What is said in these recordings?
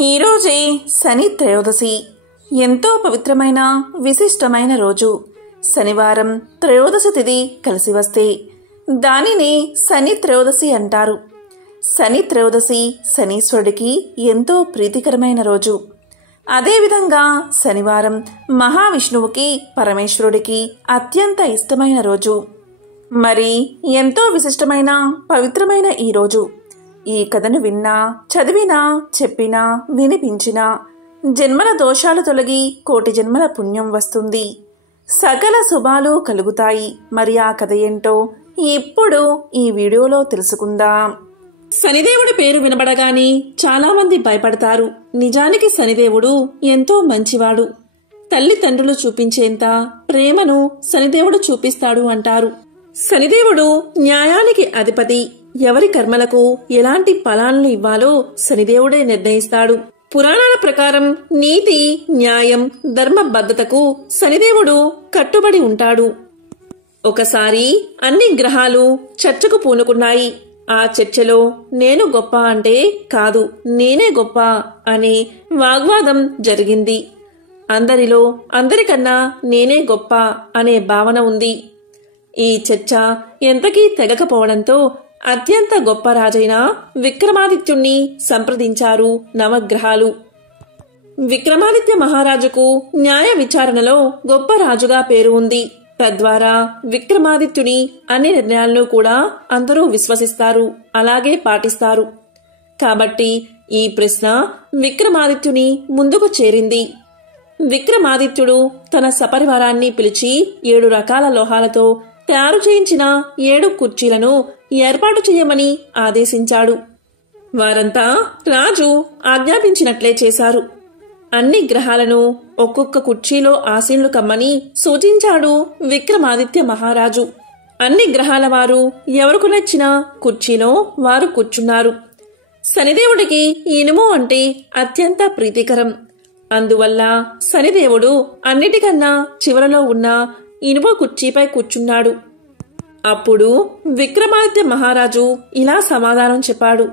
ఈరోజే శని త్రయోదశి. ఎంతో పవిత్రమైన విశిష్టమైన రోజు. శనివారం త్రయోదశి తిథి కలిసి వస్తే దానిని శని త్రయోదశి అంటారు. శని త్రయోదశి శనీశ్వరుడికి ఎంతో ప్రీతికరమైన రోజు. అదేవిధంగా శనివారం మహావిష్ణువుకి పరమేశ్వరుడికి అత్యంత ఇష్టమైన రోజు. మరి ఎంతో విశిష్టమైన పవిత్రమైన ఈ రోజు ఈ కథను విన్నా, చదివినా, చెప్పినా, వినిపించినా జన్మల దోషాలు తొలగి కోటి జన్మల పుణ్యం వస్తుంది, సకల శుభాలు కలుగుతాయి. మరి ఆ కథ ఏంటో ఇప్పుడు ఈ వీడియోలో తెలుసుకుందాం. శనిదేవుడి పేరు వినబడగానే చాలా మంది భయపడతారు. నిజానికి శనిదేవుడు ఎంతో మంచివాడు. తల్లిదండ్రులు చూపించేంత ప్రేమను శనిదేవుడు చూపిస్తాడు అంటారు. శనిదేవుడు న్యాయానికి అధిపతి. ఎవరి కర్మలకు ఎలాంటి ఫలాలను ఇవ్వాలో శనిదేవుడే నిర్ణయిస్తాడు. పురాణాల ప్రకారం నీతి, న్యాయం, ధర్మబద్ధతకు శనిదేవుడు కట్టుబడి ఉంటాడు. ఒకసారి అన్ని గ్రహాలు చర్చకు పూనుకున్నాయి. ఆ చర్చలో నేను గొప్ప అంటే కాదు, నేనే గొప్ప అనే వాగ్వాదం జరిగింది. అందరిలో అందరికన్నా నేనే గొప్ప అనే భావన ఉంది. ఈ చర్చ ఎంతకీ తెగకపోవడంతో అత్యంత గొప్ప రాజైన విక్రమాదిత్యుణ్ణి సంప్రదించారు నవగ్రహాలు. విక్రమాదిత్య మహారాజుకు న్యాయ విచారణలో గొప్ప రాజుగా పేరు ఉంది. తద్వారా విక్రమాదిత్యుని అన్ని నిర్ణయాలను కూడా అందరూ విశ్వసిస్తారు, అలాగే పాటిస్తారు. కాబట్టి ఈ ప్రశ్న విక్రమాదిత్యుని ముందుకు చేరింది. విక్రమాదిత్యుడు తన సపరివారాన్ని పిలిచి 7 రకాల లోహాలతో తయారు చేయించిన 7 కుర్చీలను ఏర్పాటు చేయమని ఆదేశించాడు. వారంతా రాజు ఆజ్ఞాపించినట్లే చేశారు. అన్ని గ్రహాలను ఒక్కొక్క కుర్చీలో ఆసీనులు కమ్మని సూచించాడు విక్రమాదిత్య మహారాజు. అన్ని గ్రహాల వారు ఎవరికి నచ్చిన కుర్చీలో వారు కూర్చున్నారు. శనిదేవుడికి ఇనుము అంటే అత్యంత ప్రీతికరం. అందువల్ల శనిదేవుడు అన్నిటికన్నా చివరలో ఉన్న ఇనుము కుర్చీపై కూర్చున్నాడు. అప్పుడు విక్రమాదిత్య మహారాజు ఇలా సమాధానం చెప్పాడు.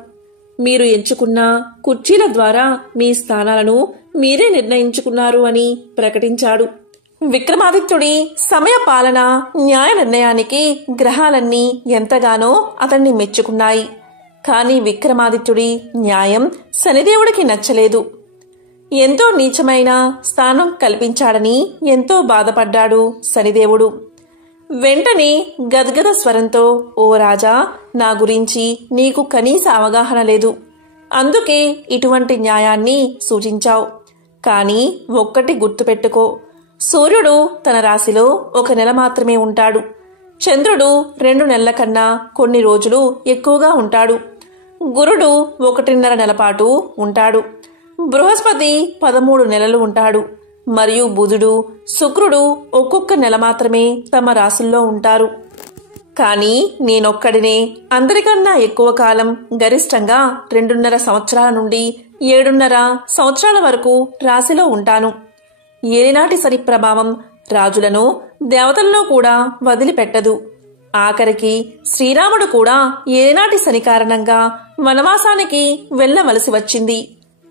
మీరు ఎంచుకున్న కుర్చీల ద్వారా మీ స్థానాలను మీరే నిర్ణయించుకున్నారు అని ప్రకటించాడు. విక్రమాదిత్యుడి సమయ పాలన, న్యాయ నిర్ణయానికి గ్రహాలన్నీ ఎంతగానో అతన్ని మెచ్చుకున్నాయి. కాని విక్రమాదిత్యుడి న్యాయం శనిదేవుడికి నచ్చలేదు. ఎంతో నీచమైన స్థానం కల్పించాడని ఎంతో బాధపడ్డాడు శనిదేవుడు. వెంటనే గద్గద స్వరంతో, ఓ రాజా, నా గురించి నీకు కనీస అవగాహన లేదు. అందుకే ఇటువంటి న్యాయాన్ని సూచించావు. కాని ఒక్కటి గుర్తుపెట్టుకో, సూర్యుడు తన రాశిలో 1 నెల మాత్రమే ఉంటాడు. చంద్రుడు 2 నెలల కన్నా కొన్ని రోజులు ఎక్కువగా ఉంటాడు. గురుడు 1.5 నెల పాటు ఉంటాడు. బృహస్పతి 13 నెలలు ఉంటాడు. మరియు బుధుడు, శుక్రుడు ఒక్కొక్క నెల మాత్రమే తమ రాశుల్లో ఉంటారు. కాని నేనొక్కడినే అందరికన్నా ఎక్కువ కాలం, గరిష్టంగా 2.5 సంవత్సరాల నుండి 7.5 సంవత్సరాల వరకు రాశిలో ఉంటాను. ఏలినాటి శని ప్రభావం రాజులను, దేవతలను కూడా వదిలిపెట్టదు. ఆఖరికి శ్రీరాముడు కూడా ఏలినాటి శని కారణంగా వనవాసానికి వెళ్లవలసి వచ్చింది.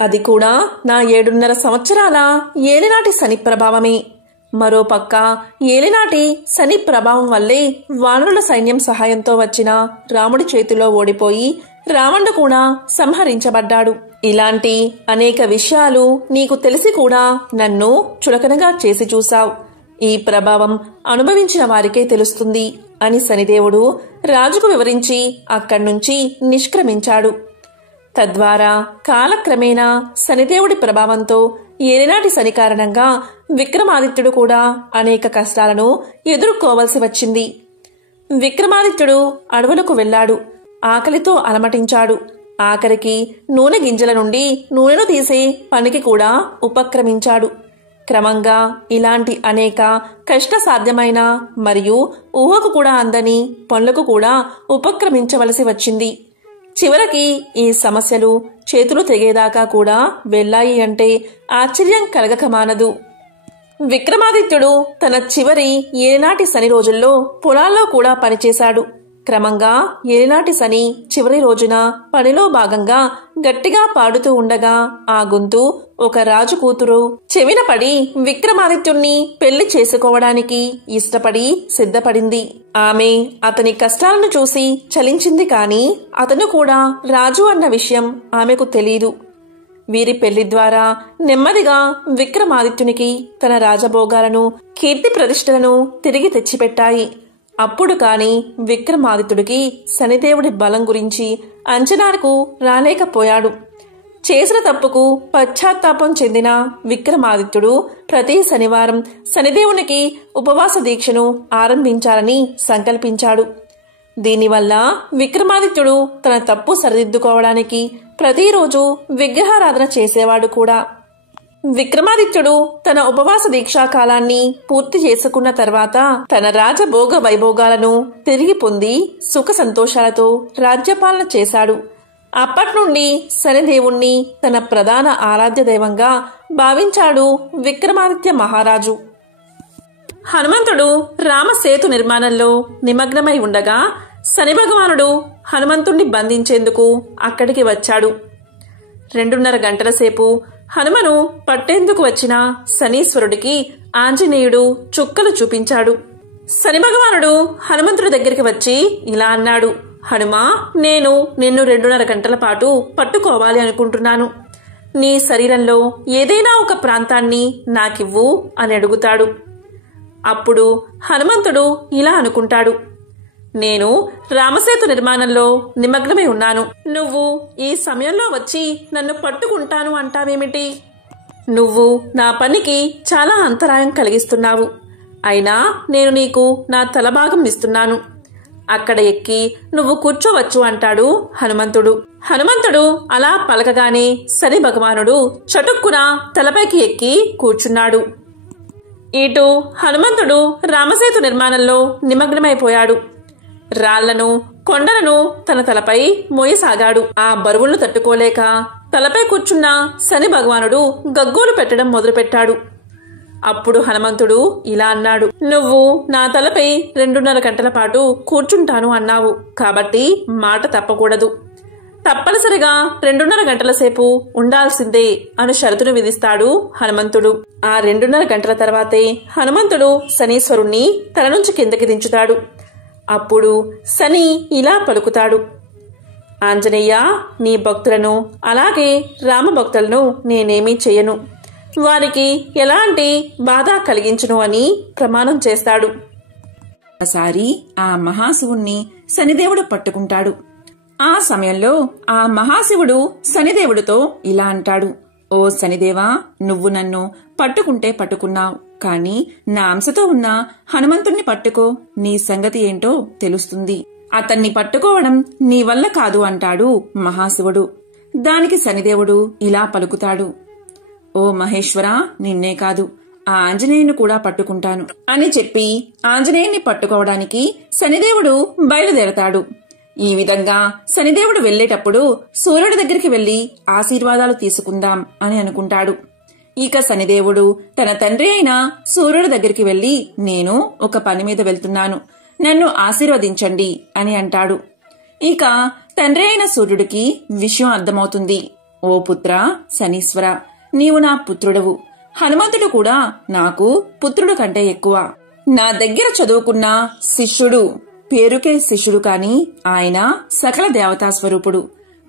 అది కూడా నా 7.5 సంవత్సరాల ఏలినాటి శని ప్రభావమే. మరోపక్క ఏలినాటి శని ప్రభావం వల్లే వానరుల సైన్యం సహాయంతో వచ్చిన రాముడి చేతిలో ఓడిపోయి రావణుడు కూడా సంహరించబడ్డాడు. ఇలాంటి అనేక విషయాలు నీకు తెలిసి కూడా నన్ను చులకనగా చేసి చూశావు. ఈ ప్రభావం అనుభవించిన వారికే తెలుస్తుంది అని శనిదేవుడు రాజుకు వివరించి అక్కడ్నుంచి నిష్క్రమించాడు. తద్వారా కాలక్రమేణా శనిదేవుడి ప్రభావంతో ఏలినాటి శని కారణంగా విక్రమాదిత్యుడు కూడా అనేక కష్టాలను ఎదుర్కోవలసి వచ్చింది. విక్రమాదిత్యుడు అడవులకు వెళ్లాడు. ఆకలితో అలమటించాడు. ఆఖరికి నూనె గింజల నుండి నూనెను తీసే పనికి కూడా ఉపక్రమించాడు. క్రమంగా ఇలాంటి అనేక కష్టసాధ్యమైన మరియు ఊహకు కూడా అందని పనులకు కూడా ఉపక్రమించవలసి వచ్చింది. చివరికి ఈ సమస్యలు చేతులు తెగేదాకా కూడా వెళ్ళాయి అంటే ఆశ్చర్యం కలగక మానదు. విక్రమాదిత్యుడు తన చివరి ఏనాటి శని రోజుల్లో పొలాల్లో కూడా పనిచేశాడు. క్రమంగా ఏలినాటి శని చివరి రోజున పనిలో భాగంగా గట్టిగా పాడుతూ ఉండగా ఆ గొంతు ఒక రాజు కూతురు చెవిన పడి విక్రమాదిత్యుణ్ణి పెళ్లి చేసుకోవడానికి ఇష్టపడి సిద్ధపడింది. ఆమె అతని కష్టాలను చూసి చలించింది, కాని అతను కూడా రాజు అన్న విషయం ఆమెకు తెలీదు. వీరి పెళ్లి ద్వారా నెమ్మదిగా విక్రమాదిత్యునికి తన రాజభోగాలను, కీర్తి ప్రతిష్టలను తిరిగి తెచ్చిపెట్టాయి. అప్పుడు కాని విక్రమాదిత్యుడికి శనిదేవుడి బలం గురించి అంచనాకు రాలేకపోయాడు. చేసిన తప్పుకు పశ్చాత్తాపం చెందిన విక్రమాదిత్యుడు ప్రతి శనివారం శనిదేవునికి ఉపవాస దీక్షను ఆరంభించాలని సంకల్పించాడు. దీనివల్ల విక్రమాదిత్యుడు తన తప్పు సరిదిద్దుకోవడానికి ప్రతిరోజు విగ్రహారాధన చేసేవాడు కూడా. విక్రమాదిత్యుడు తన ఉపవాస దీక్షా కాలాన్ని పూర్తి చేసుకున్న తర్వాత తన రాజభోగ వైభోగాలను తిరిగి పొంది సుఖ సంతోషాలతో రాజ్యపాలన చేశాడు. అప్పట్నుండి శనిదేవుణ్ణి తన ప్రధాన ఆరాధ్య దైవంగా భావించాడు విక్రమాదిత్య మహారాజు. హనుమంతుడు రామసేతు నిర్మాణంలో నిమగ్నమై ఉండగా శని భగవానుడు హనుమంతుణ్ణి బంధించేందుకు అక్కడికి వచ్చాడు. 2.5 గంటల సేపు హనుమను పట్టేందుకు వచ్చిన శనీశ్వరుడికి ఆంజనేయుడు చుక్కలు చూపించాడు. శని భగవానుడు హనుమంతుడి దగ్గరికి వచ్చి ఇలా అన్నాడు: హనుమా, నేను నిన్ను 2.5 గంటల పాటు పట్టుకోవాలి అనుకుంటున్నాను. నీ శరీరంలో ఏదైనా ఒక ప్రాంతాన్ని నాకివ్వు అని అడుగుతాడు. అప్పుడు హనుమంతుడు ఇలా అనుకుంటాడు: నేను రామసేతు నిర్మాణంలో నిమగ్నమై ఉన్నాను. నువ్వు ఈ సమయంలో వచ్చి నన్ను పట్టుకుంటాను అంటావేమిటి? నువ్వు నా పనికి చాలా అంతరాయం కలిగిస్తున్నావు. అయినా నేను నీకు నా తలభాగం ఇస్తున్నాను. అక్కడ ఎక్కి నువ్వు కూర్చోవచ్చు అంటాడు హనుమంతుడు. హనుమంతుడు అలా పలకగానే శని భగవానుడు చటుక్కున తలపైకి ఎక్కి కూర్చున్నాడు. ఇటు హనుమంతుడు రామసేతు నిర్మాణంలో నిమగ్నమైపోయాడు. రాళ్లను, కొండలను తన తలపై మోయసాగాడు. ఆ బరువులను తట్టుకోలేక తలపై కూర్చున్న శని భగవానుడు గగ్గోలు పెట్టడం మొదలుపెట్టాడు. అప్పుడు హనుమంతుడు ఇలా అన్నాడు: నువ్వు నా తలపై 2.5 గంటల పాటు కూర్చుంటాను అన్నావు, కాబట్టి మాట తప్పకూడదు. తప్పనిసరిగా 2.5 గంటల సేపు ఉండాల్సిందే అని షరతును విధిస్తాడు హనుమంతుడు. ఆ 2.5 గంటల తర్వాతే హనుమంతుడు శనీశ్వరుణ్ణి తల నుంచి కిందకి దించుతాడు. అప్పుడు శని ఇలా పలుకుతాడు: ఆంజనేయ, నీ భక్తులను అలాగే రామభక్తులను నేనేమీ చెయ్యను, వారికి ఎలాంటి బాధ కలిగించును అని ప్రమాణం చేస్తాడు. ఒకసారి ఆ మహాశివుణ్ణి శనిదేవుడు పట్టుకుంటాడు. ఆ సమయంలో ఆ మహాశివుడు శనిదేవుడితో ఇలా అంటాడు: ఓ శనిదేవా, నువ్వు నన్ను పట్టుకుంటే పట్టుకున్నావు, కాని నా అంశతో ఉన్న హనుమంతుణ్ణి పట్టుకో, నీ సంగతి ఏంటో తెలుస్తుంది. అతన్ని పట్టుకోవడం నీ వల్ల కాదు అంటాడు మహాశివుడు. దానికి శనిదేవుడు ఇలా పలుకుతాడు: ఓ మహేశ్వరా, నిన్నే కాదు, ఆ ఆంజనేయుని కూడా పట్టుకుంటాను అని చెప్పి ఆంజనేయుని పట్టుకోవడానికి శనిదేవుడు బయలుదేరతాడు. ఈ విధంగా శనిదేవుడు వెళ్లేటప్పుడు సూర్యుడి దగ్గరికి వెళ్లి ఆశీర్వాదాలు తీసుకుందాం అని అనుకుంటాడు. ఇక శనిదేవుడు తన తండ్రి అయిన సూర్యుడి దగ్గరికి వెళ్లి, నేను ఒక పని మీద వెళ్తున్నాను, నన్ను ఆశీర్వదించండి అని అంటాడు. ఇక తండ్రి అయిన సూర్యుడికి విషయం అర్థమవుతుంది. ఓ పుత్ర శనీశ్వర, నీవు నా పుత్రుడవు. హనుమంతుడు కూడా నాకు పుత్రుడు కంటే ఎక్కువ. నా దగ్గర చదువుకున్న శిష్యుడు, పేరుకే శిష్యుడు కాని ఆయన సకల దేవతా స్వరూపుడు.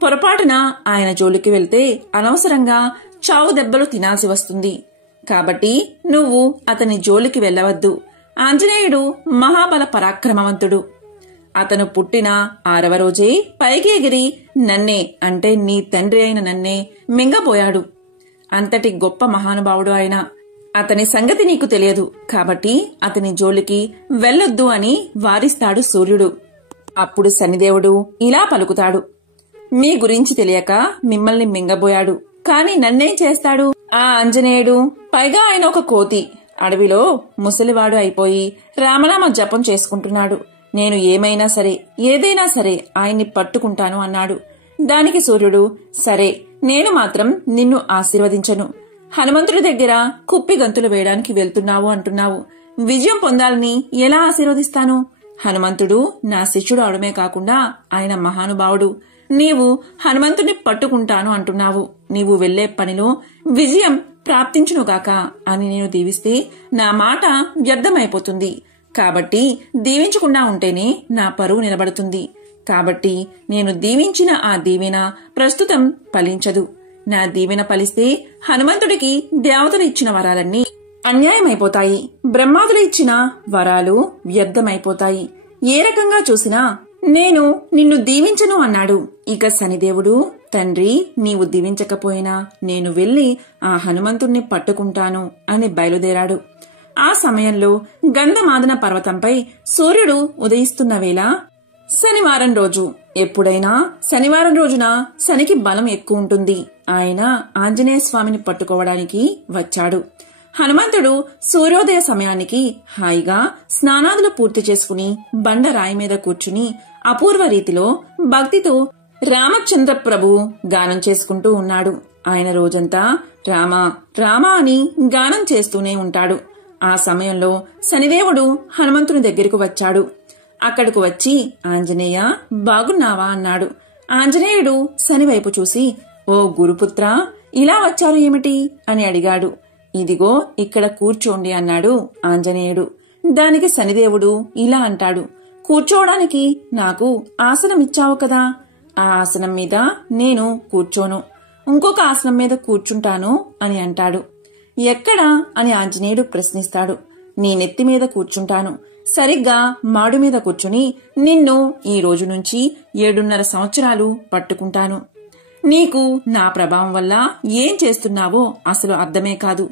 పొరపాటున ఆయన జోలికి వెళ్తే అనవసరంగా చావు దెబ్బలు తినాల్సి వస్తుంది. కాబట్టి నువ్వు అతని జోలికి వెళ్లవద్దు. ఆంజనేయుడు మహాబల పరాక్రమవంతుడు. అతను పుట్టిన 6వ రోజే పైకి ఎగిరి నన్నే, అంటే నీ తండ్రి అయిన నన్నే మింగబోయాడు. అంతటి గొప్ప మహానుభావుడు ఆయన. అతని సంగతి నీకు తెలియదు, కాబట్టి అతని జోలికి వెళ్ళొద్దు అని వారిస్తాడు సూర్యుడు. అప్పుడు శనిదేవుడు ఇలా పలుకుతాడు: మీ గురించి తెలియక మిమ్మల్ని మింగబోయాడు, కాని నన్నేం చేస్తాడు? ఆ ఆంజనేయుడు, పైగా ఆయన ఒక కోతి, అడవిలో ముసలివాడు అయిపోయి రామనామ జపం చేసుకుంటున్నాడు. నేను ఏమైనా సరే, ఏదైనా సరే ఆయన్ని పట్టుకుంటాను అన్నాడు. దానికి సూర్యుడు, సరే, నేను మాత్రం నిన్ను ఆశీర్వదించను. హనుమంతుడి దగ్గర కుప్పి గంతులు వేయడానికి వెళ్తున్నావు అంటున్నావు. విజయం పొందాలని ఎలా ఆశీర్వదిస్తాను? హనుమంతుడు నా శిష్యుడు అవడమే కాకుండా ఆయన మహానుభావుడు. నీవు హనుమంతుడిని పట్టుకుంటాను అంటున్నావు. నీవు వెళ్లే పనిలో విజయం ప్రాప్తించునుగాక అని నేను దీవిస్తే నా మాట వ్యర్థమైపోతుంది. కాబట్టి దీవించకుండా ఉంటేనే నా పరువు నిలబడుతుంది. కాబట్టి నేను దీవించిన ఆ దీవెన ప్రస్తుతం ఫలించదు. నా దీవెన ఫలిస్తే హనుమంతుడికి దేవతలు ఇచ్చిన వరాలన్నీ అన్యాయమైపోతాయి. బ్రహ్మాదులు ఇచ్చిన వరాలు వ్యర్థమైపోతాయి. ఏ రకంగా చూసినా నేను నిన్ను దీవించను అన్నాడు. ఇక శనిదేవుడు, తండ్రి నీవు దీవించకపోయినా నేను వెళ్లి ఆ హనుమంతుణ్ణి పట్టుకుంటాను అని బయలుదేరాడు. ఆ సమయంలో గంధమాదన పర్వతంపై సూర్యుడు ఉదయిస్తున్న వేళ శనివారం రోజు. ఎప్పుడైనా శనివారం రోజున శనికి బలం ఎక్కువ ఉంటుంది. ఆయన ఆంజనేయ స్వామిని పట్టుకోవడానికి వచ్చాడు. హనుమంతుడు సూర్యోదయ సమయానికి హాయిగా స్నానాదులు పూర్తి చేసుకుని బండరాయి మీద కూర్చుని అపూర్వ రీతిలో భక్తితో రామచంద్ర ప్రభు గానం చేసుకుంటూ ఉన్నాడు. ఆయన రోజంతా రామ రామ అని గానం చేస్తూనే ఉంటాడు. ఆ సమయంలో శనిదేవుడు హనుమంతుని దగ్గరకు వచ్చాడు. అక్కడకు వచ్చి, ఆంజనేయ బాగున్నావా అన్నాడు. ఆంజనేయుడు శని వైపు చూసి, ఓ గురుపుత్ర, ఇలా వచ్చారు ఏమిటి అని అడిగాడు. ఇదిగో ఇక్కడ కూర్చోండి అన్నాడు ఆంజనేయుడు. దానికి శనిదేవుడు ఇలా అంటాడు, కూర్చోవడానికి నాకు ఆసనం ఇచ్చావు కదా, ఆ ఆసనం మీద నేను కూర్చోను, ఇంకొక ఆసనం మీద కూర్చుంటాను అని అంటాడు. ఎక్కడా అని ఆంజనేయుడు ప్రశ్నిస్తాడు. నీ నెత్తి మీద కూర్చుంటాను, సరిగ్గా మాడు మీద కూర్చుని నిన్ను ఈ రోజు నుంచి 7.5 సంవత్సరాలు పట్టుకుంటాను. నీకు నా ప్రభావం వల్ల ఏం చేస్తున్నావో అసలు అర్థమే కాదు.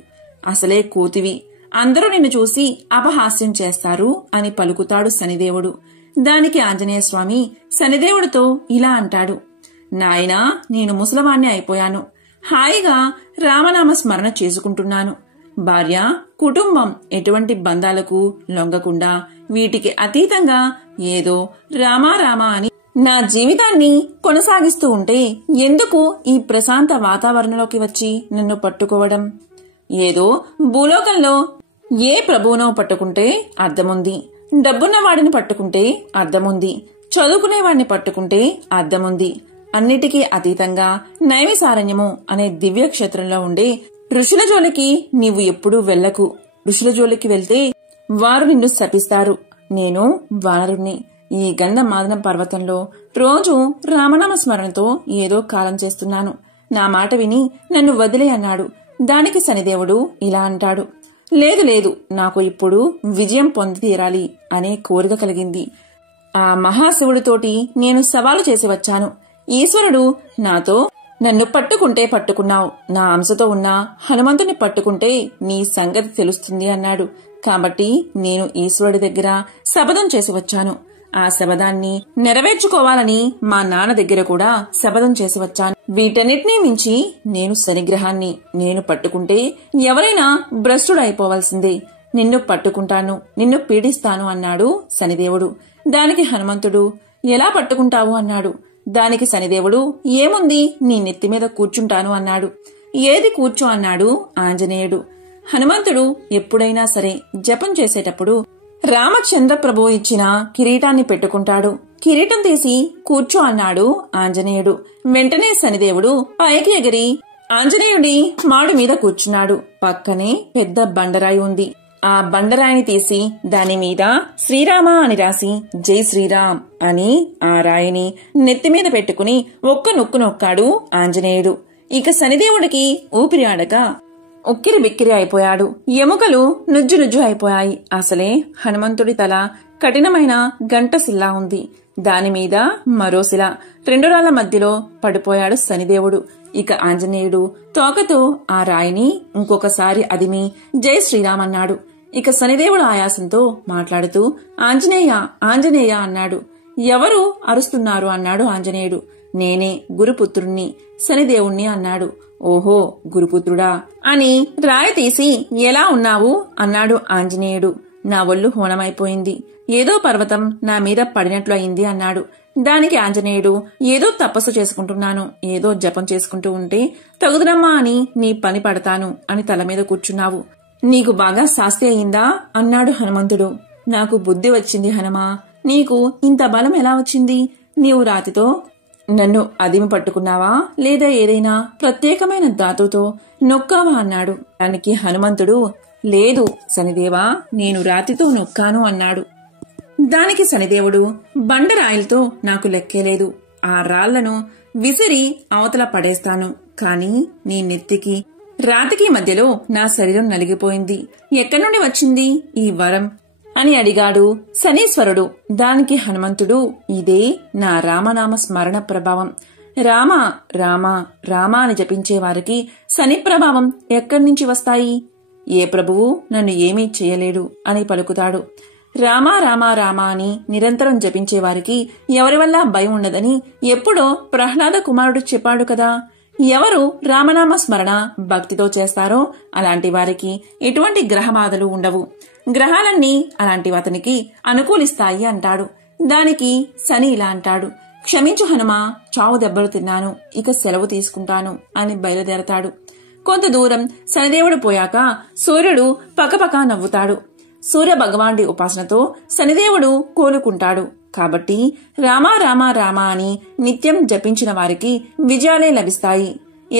అసలే కోతివి, అందరూ నిన్ను చూసి అపహాస్యం చేస్తారు అని పలుకుతాడు శనిదేవుడు. దానికి ఆంజనేయ స్వామి శనిదేవుడితో ఇలా అంటాడు, నాయనా, నేను ముసలవాణ్ణి అయిపోయాను. హాయిగా రామనామ స్మరణ చేసుకుంటున్నాను. భార్య, కుటుంబం ఎటువంటి బంధాలకు లొంగకుండా వీటికి అతీతంగా ఏదో రామా రామా అని నా జీవితాన్ని కొనసాగిస్తూ ఉంటే ఎందుకు ఈ ప్రశాంత వాతావరణంలోకి వచ్చి నన్ను పట్టుకోవడం? ఏదో భూలోకంలో ఏ ప్రభువునో పట్టుకుంటే అర్థముంది, డబ్బున్న వాడిని పట్టుకుంటే అర్థముంది, చదువుకునేవాడిని పట్టుకుంటే అర్థముంది. అన్నిటికీ అతీతంగా నైమిసారణ్యము అనే దివ్య క్షేత్రంలో ఉండే ఋషుల జోలికి నీవు ఎప్పుడూ వెళ్లకు. ఋషుల జోలికి వెళ్తే వారు నిన్ను శపిస్తారు. నేను వానరుణ్ణి. ఈ గంధమాదన పర్వతంలో రోజు రామనామ స్మరణతో ఏదో కాలం చేస్తున్నాను. నా మాట విని నన్ను వదిలే అన్నాడు. దానికి శనిదేవుడు ఇలా అంటాడు, లేదు లేదు, నాకు ఇప్పుడు విజయం పొంది తీరాలి అనే కోరిక కలిగింది. ఆ మహాశివుడితోటి నేను సవాలు చేసి వచ్చాను. ఈశ్వరుడు నాతో నన్ను పట్టుకుంటే పట్టుకున్నావు, నా అంశతో ఉన్న హనుమంతుని పట్టుకుంటే నీ సంగతి తెలుస్తుంది అన్నాడు. కాబట్టి నేను ఈశ్వరుడి దగ్గర శపథం చేసి వచ్చాను. ఆ శపథాన్ని నెరవేర్చుకోవాలని మా నాన్న దగ్గర కూడా శపథం చేసి వచ్చాను. వీటన్నిటినీ మించి నేను శనిగ్రహాన్ని. నేను పట్టుకుంటే ఎవరైనా భ్రష్టుడైపోవలసిందే. నిన్ను పట్టుకుంటాను, నిన్ను పీడిస్తాను అన్నాడు శనిదేవుడు. దానికి హనుమంతుడు, ఎలా పట్టుకుంటావు అన్నాడు. దానికి శనిదేవుడు, ఏముంది, నీ నెత్తి మీద కూర్చుంటాను అన్నాడు. ఏది కూర్చో అన్నాడు ఆంజనేయుడు. హనుమంతుడు ఎప్పుడైనా సరే జపం చేసేటప్పుడు రామచంద్ర ప్రభు ఇచ్చిన కిరీటాన్ని పెట్టుకుంటాడు. కిరీటం తీసి కూర్చో అన్నాడు ఆంజనేయుడు. వెంటనే శనిదేవుడు పైకి ఎగిరి ఆంజనేయుడి మాడు మీద కూర్చున్నాడు. పక్కనే పెద్ద బండరాయి ఉంది. ఆ బండరాయిని తీసి దాని మీద శ్రీరామ అని రాసి జై శ్రీరామ్ అని ఆ రాయిని నెత్తి మీద పెట్టుకుని ఒక్క నొక్కు నొక్కాడు ఆంజనేయుడు. ఇక శనిదేవుడికి ఊపిరి ఆడక ఉక్కిరి బిక్కిరి అయిపోయాడు. ఎముకలు నుజ్జు నుజ్జు అయిపోయాయి. అసలే హనుమంతుడి తల కఠినమైన గంట శిల్లా ఉంది. దానిమీద మరో శిల, 2 రాళ్ల మధ్యలో పడిపోయాడు శనిదేవుడు. ఇక ఆంజనేయుడు తోకతో ఆ రాయిని ఇంకొకసారి అదిమి జై శ్రీరామ్ అన్నాడు. ఇక శనిదేవుడు ఆయాసంతో మాట్లాడుతూ ఆంజనేయ ఆంజనేయ అన్నాడు. ఎవరు అరుస్తున్నారు అన్నాడు ఆంజనేయుడు. నేనే, గురుపుత్రుణ్ణి, శనిదేవుణ్ణి అన్నాడు. ఓహో, గురుపుత్రుడా అని రాయి తీసి ఎలా ఉన్నావు అన్నాడు ఆంజనేయుడు. నా ఒళ్ళు హోనమైపోయింది, ఏదో పర్వతం నా మీద పడినట్లు అయింది అన్నాడు. దానికి ఆంజనేయుడు, ఏదో తపస్సు చేసుకుంటున్నాను, ఏదో జపం చేసుకుంటూ ఉంటే తగుదనమ్మా అని నీ పని పడతాను అని తల మీద కూర్చున్నావు. నీకు బాగా శాస్తి అయిందా అన్నాడు హనుమంతుడు. నాకు బుద్ధి వచ్చింది హనుమా, నీకు ఇంత బలం ఎలా వచ్చింది? నీవు రాతితో నన్ను అదిమి పట్టుకున్నావా, లేదా ఏదైనా ప్రత్యేకమైన ధాతుతో నొక్కావా అన్నాడు. దానికి హనుమంతుడు, లేదు శనిదేవా, నేను రాతితో నొక్కాను అన్నాడు. దానికి శనిదేవుడు, బండరాయిలతో నాకు లెక్కేలేదు. ఆ రాళ్లను విసిరి అవతల పడేస్తాను. కాని నీ నెత్తికి రాతికి మధ్యలో నా శరీరం నలిగిపోయింది. ఎక్కడి నుండి వచ్చింది ఈ వరం అని అడిగాడు శనీశ్వరుడు. దానికి హనుమంతుడు, ఇదే నా రామనామ స్మరణ ప్రభావం. రామ రామ రామ అని జపించే వారికి శని ప్రభావం ఎక్కడి నుంచి వస్తాయి? ఏ ప్రభువు నన్ను ఏమీ చేయలేడు అని పలుకుతాడు. రామ రామ రామ అని నిరంతరం జపించే వారికి ఎవరి వల్ల భయం ఉండదని ఎప్పుడో ప్రహ్లాద కుమారుడు చెప్పాడు కదా. ఎవరు రామనామ స్మరణ భక్తితో చేస్తారో అలాంటి వారికి ఎటువంటి గ్రహబాధలు ఉండవు. గ్రహాలన్నీ అలాంటి అతనికి అనుకూలిస్తాయి అంటాడు. దానికి శని ఇలా అంటాడు, క్షమించు హనుమా, చావు దెబ్బలు తిన్నాను, ఇక సెలవు తీసుకుంటాను అని బయలుదేరతాడు. కొంత దూరం శనిదేవుడు పోయాక సూర్యుడు పకపక నవ్వుతాడు. సూర్య భగవానుడి ఉపాసనతో శనిదేవుడు కోలుకుంటాడు. కాబట్టి రామ రామ రామ అని నిత్యం జపించిన వారికి విజయాలే లభిస్తాయి.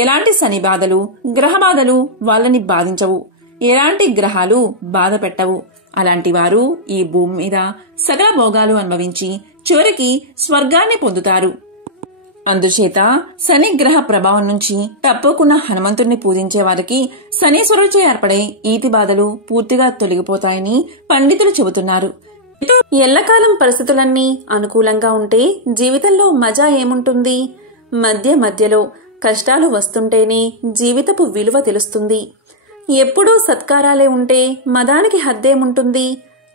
ఎలాంటి శని బాధలు, గ్రహ బాధలు వాళ్ళని బాధించవు. ఎలాంటి గ్రహాలు బాధ పెట్టవు. అలాంటి వారు ఈ భూమి మీద సకల భోగాలు అనుభవించి చివరికి స్వర్గాన్ని పొందుతారు. అందుచేత శని గ్రహ ప్రభావం నుంచి తప్పకుండా హనుమంతుడిని పూజించే వారికి శనీశ్వరుడిచే ఏర్పడే ఈతి బాధలు పూర్తిగా తొలగిపోతాయని పండితులు చెబుతున్నారు. ఎల్లకాలం పరిస్థితులన్నీ అనుకూలంగా ఉంటే జీవితంలో మజా ఏముంటుంది? మధ్యలో కష్టాలు వస్తుంటేనే జీవితపు విలువ తెలుస్తుంది. ఎప్పుడూ సత్కారాలే ఉంటే మదానికి హద్దేముంటుంది?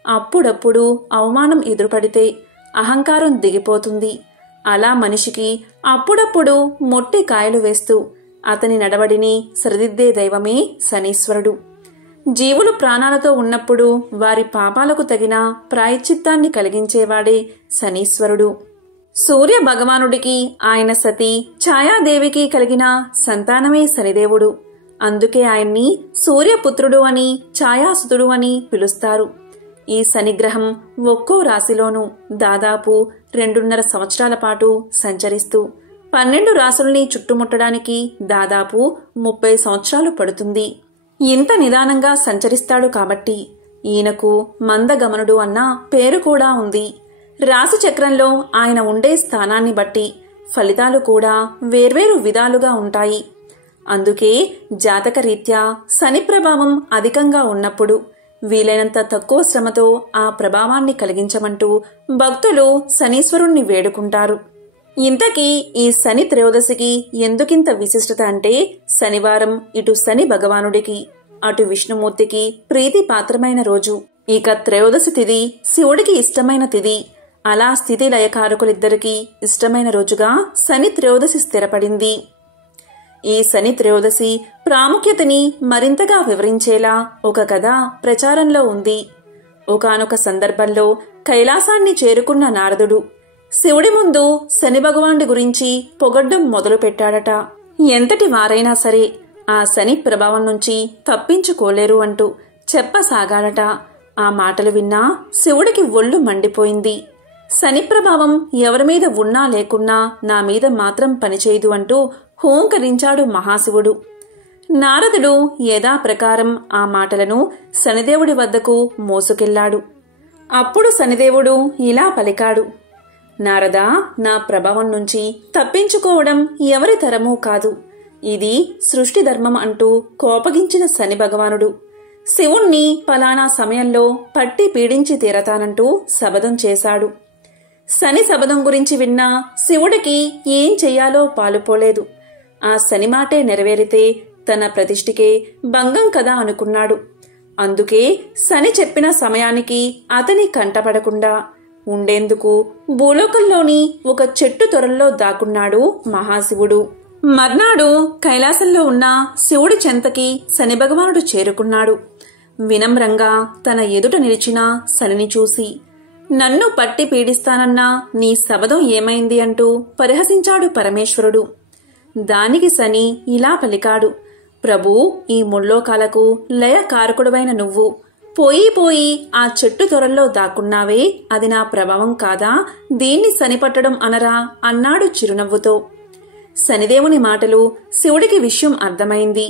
అప్పుడప్పుడు అవమానం ఎదురుపడితే అహంకారం దిగిపోతుంది. అలా మనిషికి అప్పుడప్పుడు మొట్టి కాయలు వేస్తూ అతని నడవడిని సరిదిద్దే దైవమే శనీశ్వరుడు. జీవులు ప్రాణాలతో ఉన్నప్పుడు వారి పాపాలకు తగిన ప్రాయశ్చిత్తాన్ని కలిగించేవాడే శనీశ్వరుడు. సూర్య భగవానుడికి ఆయన సతీ ఛాయాదేవికి కలిగిన సంతానమే శనిదేవుడు. అందుకే ఆయన్ని సూర్యపుత్రుడు అని, ఛాయాసుతుడు అని పిలుస్తారు. ఈ శనిగ్రహం ఒక్కో రాశిలోనూ దాదాపు 2.5 సంవత్సరాల పాటు సంచరిస్తూ 12 రాశుల్ని చుట్టుముట్టడానికి దాదాపు 30 సంవత్సరాలు పడుతుంది. ఇంత నిదానంగా సంచరిస్తాడు కాబట్టి ఈయనకు మందగమనుడు అన్న పేరు కూడా ఉంది. రాశి చక్రంలో ఆయన ఉండే స్థానాన్ని బట్టి ఫలితాలు కూడా వేర్వేరు విధాలుగా ఉంటాయి. అందుకే జాతకరీత్యా శని ప్రభావం అధికంగా ఉన్నప్పుడు వీలైనంత తక్కువ శ్రమతో ఆ ప్రభావాన్ని కలిగించమంటూ భక్తులు శనీశ్వరుణ్ణి వేడుకుంటారు. ఇంతకీ ఈ శని త్రయోదశికి ఎందుకింత విశిష్టత అంటే, శనివారం ఇటు శని భగవానుడికి అటు విష్ణుమూర్తికి ప్రీతి పాత్రమైన రోజు. ఇక త్రయోదశి తిథి శివుడికి ఇష్టమైన తిథి. అలా స్థితి లయకారకులిద్దరికీ ఇష్టమైన రోజుగా శని త్రయోదశి స్థిరపడింది. ఈ శని త్రయోదశి ప్రాముఖ్యతని మరింతగా వివరించేలా ఒక కథ ప్రచారంలో ఉంది. ఒకానొక సందర్భంలో కైలాసాన్ని చేరుకున్న నారదుడు శివుడి ముందు శని భగవానుడి గురించి పొగడ్డం మొదలుపెట్టాడట. ఎంతటి వారైనా సరే ఆ శని ప్రభావం నుంచి తప్పించుకోలేరు అంటూ చెప్పసాగాడట. ఆ మాటలు విన్నా శివుడికి ఒళ్ళు మండిపోయింది. శని ప్రభావం ఎవరిమీద ఉన్నా లేకున్నా నా మీద మాత్రం పనిచేయదు అంటూ హూంకరించాడు మహాశివుడు. నారదుడు యథాప్రకారం ఆ మాటలను శనిదేవుడి వద్దకు మోసుకెళ్లాడు. అప్పుడు శనిదేవుడు ఇలా పలికాడు, నారదా, నా ప్రభావం నుంచి తప్పించుకోవడం ఎవరి తరమూ కాదు. ఇది సృష్టి ధర్మం అంటూ కోపగించిన శని భగవానుడు శివుణ్ణి పలానా సమయంలో పట్టి పీడించి తీరతానంటూ శపథం చేశాడు. శని శపథం గురించి విన్నా శివుడికి ఏం చెయ్యాలో పాలుపోలేదు. ఆ శని మాటే నెరవేరితే తన ప్రతిష్ఠికే భంగం కదా అనుకున్నాడు. అందుకే శని చెప్పిన సమయానికి అతని కంటపడకుండా ఉండేందుకు భూలోకంలోని ఒక చెట్టు తొరల్లో దాక్కున్నాడు మహాశివుడు. మర్నాడు కైలాసంలో ఉన్న శివుడి చెంతకి శని భగవానుడు చేరుకున్నాడు. వినమ్రంగా తన ఎదుట నిలిచిన శనిని చూసి, నన్ను పట్టి పీడిస్తానన్నా నీ శపథం ఏమైంది అంటూ పరిహసించాడు పరమేశ్వరుడు. దానికి శని ఇలా పలికాడు, ప్రభూ, ఈ ముల్లోకాలకు లయకారకుడువైన నువ్వు పోయి ఆ చెట్టు తొరల్లో దాక్కున్నావే, అది నా ప్రభావం కాదా? దీన్ని శనిపట్టడం అనరా అన్నాడు చిరునవ్వుతో. శనిదేవుని మాటలు శివుడికి విషయం అర్థమైంది.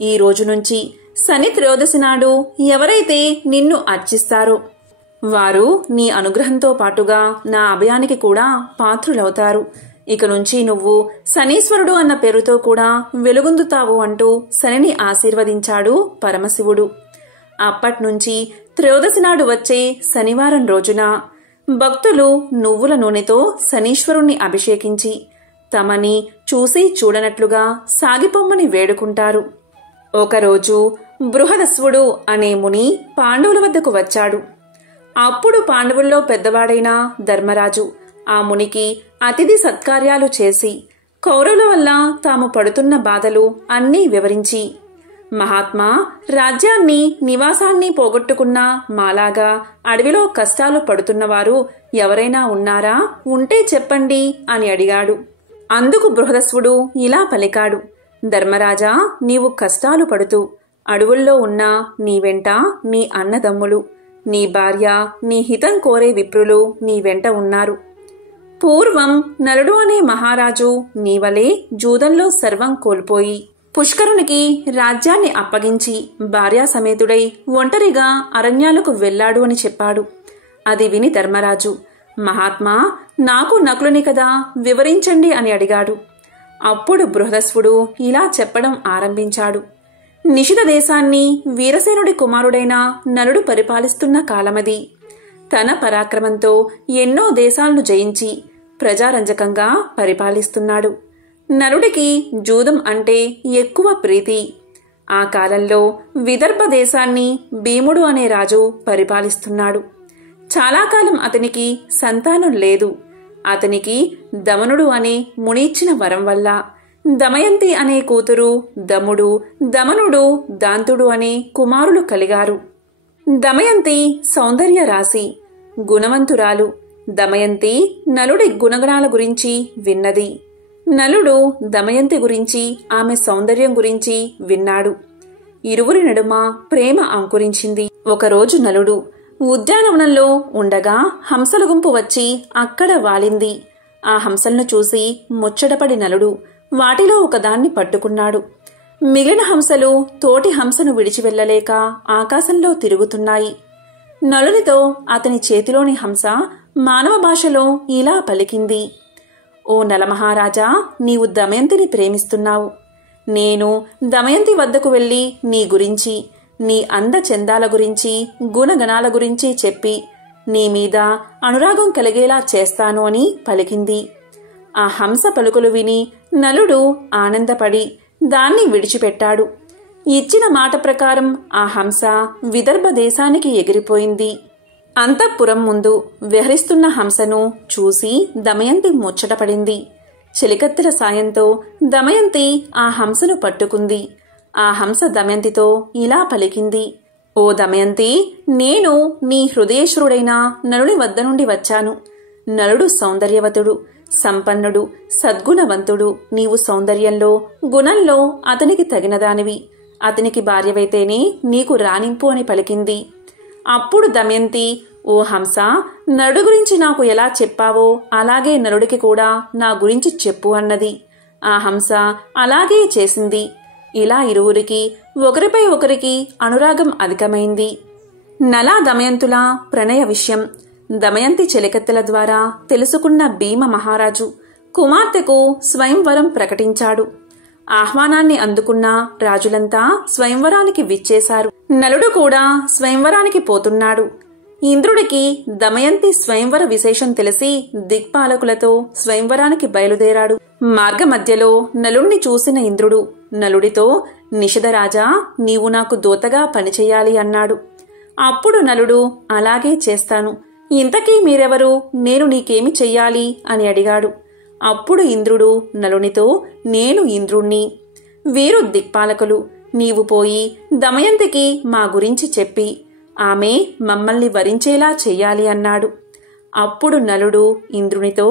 ఈ రోజు నుంచి శని త్రయోదశి నాడు ఎవరైతే నిన్ను అర్చిస్తారో వారు నీ అనుగ్రహంతో పాటుగా నా అభయానికి కూడా పాత్రులవుతారు. ఇక నుంచి నువ్వు శనీశ్వరుడు అన్న పేరుతో కూడా వెలుగొందుతావు అంటూ శనిని ఆశీర్వదించాడు పరమశివుడు. అప్పట్నుంచి త్రయోదశి నాడు వచ్చే శనివారం రోజున భక్తులు నువ్వుల నూనెతో శనీశ్వరుణ్ణి అభిషేకించి తమని చూసి చూడనట్లుగా సాగిపొమ్మని వేడుకుంటారు. ఒకరోజు బృహదస్వుడు అనే ముని పాండవుల వద్దకు వచ్చాడు. అప్పుడు పాండవుల్లో పెద్దవాడైన ధర్మరాజు ఆ మునికి అతిథి సత్కార్యాలు చేసి కౌరవుల వల్ల తాము పడుతున్న బాధలు అన్నీ వివరించి, మహాత్మా, రాజ్యాన్ని నివాసాన్ని పోగొట్టుకున్న మాలాగా అడవిలో కష్టాలు పడుతున్నవారు ఎవరైనా ఉన్నారా? ఉంటే చెప్పండి అని అడిగాడు. అందుకు బృహదస్వుడు ఇలా పలికాడు, ధర్మరాజా, నీవు కష్టాలు పడుతూ అడవుల్లో ఉన్న నీ వెంట నీ అన్నదమ్ములు, నీ భార్య, నీ హితం కోరే విప్రులు నీ వెంట ఉన్నారు. పూర్వం నలుడు అనే మహారాజు నీవలే జూదంలో సర్వం కోల్పోయి పుష్కరునికి రాజ్యాన్ని అప్పగించి భార్యా సమేతుడై ఒంటరిగా అరణ్యాలకు వెళ్లాడు అని చెప్పాడు. అది విని ధర్మరాజు, మహాత్మా, నాకు నకులుని కదా, వివరించండి అని అడిగాడు. అప్పుడు బృహదస్వుడు ఇలా చెప్పడం ఆరంభించాడు. నిషిధ దేశాన్ని వీరసేనుడి కుమారుడైన నలుడు పరిపాలిస్తున్న కాలమది. తన పరాక్రమంతో ఎన్నో దేశాలను జయించి ప్రజారంజకంగా పరిపాలిస్తున్నాడు. నలుడికి జూదం అంటే ఎక్కువ ప్రీతి. ఆ కాలంలో విదర్భ దేశాన్ని భీముడు అనే రాజు పరిపాలిస్తున్నాడు. చాలా కాలం అతనికి సంతానం లేదు. అతనికి దమనుడు అనే మునిచ్చిన వరం వల్ల దమయంతి అనే కూతురు దముడు, దమనుడు దాంతుడు అనే కుమారులు కలిగారు. దమయంతి సౌందర్య రాశి, గుణవంతురాలు. దమయంతి నలుడి గుణగణాల గురించి విన్నది. నలుడు దమయంతి గురించి, ఆమె సౌందర్యం గురించి విన్నాడు. ఇరువురి నడుమ ప్రేమ అంకురించింది. ఒకరోజు నలుడు ఉద్యానవనంలో ఉండగా హంసల గుంపు వచ్చి అక్కడ వాలింది. ఆ హంసలను చూసి ముచ్చటపడి నలుడు వాటిలో ఒకదాన్ని పట్టుకున్నాడు. మిగిలిన హంసలు తోటి హంసను విడిచి వెళ్లలేక ఆకాశంలో తిరుగుతున్నాయి. నలునితో అతని చేతిలోని హంస మానవ భాషలో ఇలా పలికింది, ఓ నలమహారాజా, నీవు దమయంతిని ప్రేమిస్తున్నావు. నేను దమయంతి వద్దకు వెళ్లి నీ గురించి, నీ అందచందాల గురించి, గుణగణాల గురించి చెప్పి నీ మీద అనురాగం కలిగేలా చేస్తాను అని పలికింది. ఆ హంస పలుకులు విని నలుడు ఆనందపడి దాన్ని విడిచిపెట్టాడు. ఇచ్చిన మాట ప్రకారం ఆ హంస విదర్భ దేశానికి ఎగిరిపోయింది. అంతఃపురం ముందు విహరిస్తున్న హంసను చూసి దమయంతి ముచ్చటపడింది. చెలికత్తెల సాయంతో దమయంతి ఆ హంసను పట్టుకుంది. ఆ హంస దమయంతితో ఇలా పలికింది, ఓ దమయంతి, నేను నీ హృదయేశ్వరుడైన నలుడి వద్ద నుండి వచ్చాను. నలుడు సౌందర్యవతుడు, సంపన్నుడు, సద్గుణవంతుడు. నీవు సౌందర్యంలో, గుణంలో అతనికి తగినదానివి. అతనికి భార్యవైతేనే నీకు రాణింపు అని పలికింది. అప్పుడు దమయంతి, ఓ హంస, నలుడు గురించి నాకు ఎలా చెప్పావో అలాగే నలుడికి కూడా నా గురించి చెప్పు అన్నది. ఆ హంస అలాగే చేసింది. ఇలా ఇరువురికి ఒకరిపై ఒకరికి అనురాగం అధికమైంది. నల దమయంతుల ప్రణయ విషయం దమయంతి చెలికత్తెల ద్వారా తెలుసుకున్న భీమ మహారాజు కుమార్తెకు స్వయంవరం ప్రకటించాడు. ఆహ్వానాన్ని అందుకున్న రాజులంతా స్వయంవరానికి విచ్చేశారు. నలుడు కూడా స్వయంవరానికి పోతున్నాడు. ఇంద్రుడికి దమయంతి స్వయంవర విశేషం తెలిసి దిక్పాలకులతో స్వయంవరానికి బయలుదేరాడు. మార్గమధ్యలో నలుణ్ణి చూసిన ఇంద్రుడు నలుడితో, నిషధరాజా, నీవు నాకు దూతగా పనిచేయాలి అన్నాడు. అప్పుడు నలుడు, అలాగే చేస్తాను. ఇంతకీ మీరెవరు? నేను నీకేమి చెయ్యాలి అని అడిగాడు. అప్పుడు ఇంద్రుడు నలునితో, నేను ఇంద్రుణ్ణి, వీరు దిక్పాలకులు. నీవు పోయి దమయంతికి మా గురించి చెప్పి ఆమె మమ్మల్ని వరించేలా చెయ్యాలి అన్నాడు. అప్పుడు నలుడు ఇంద్రునితో,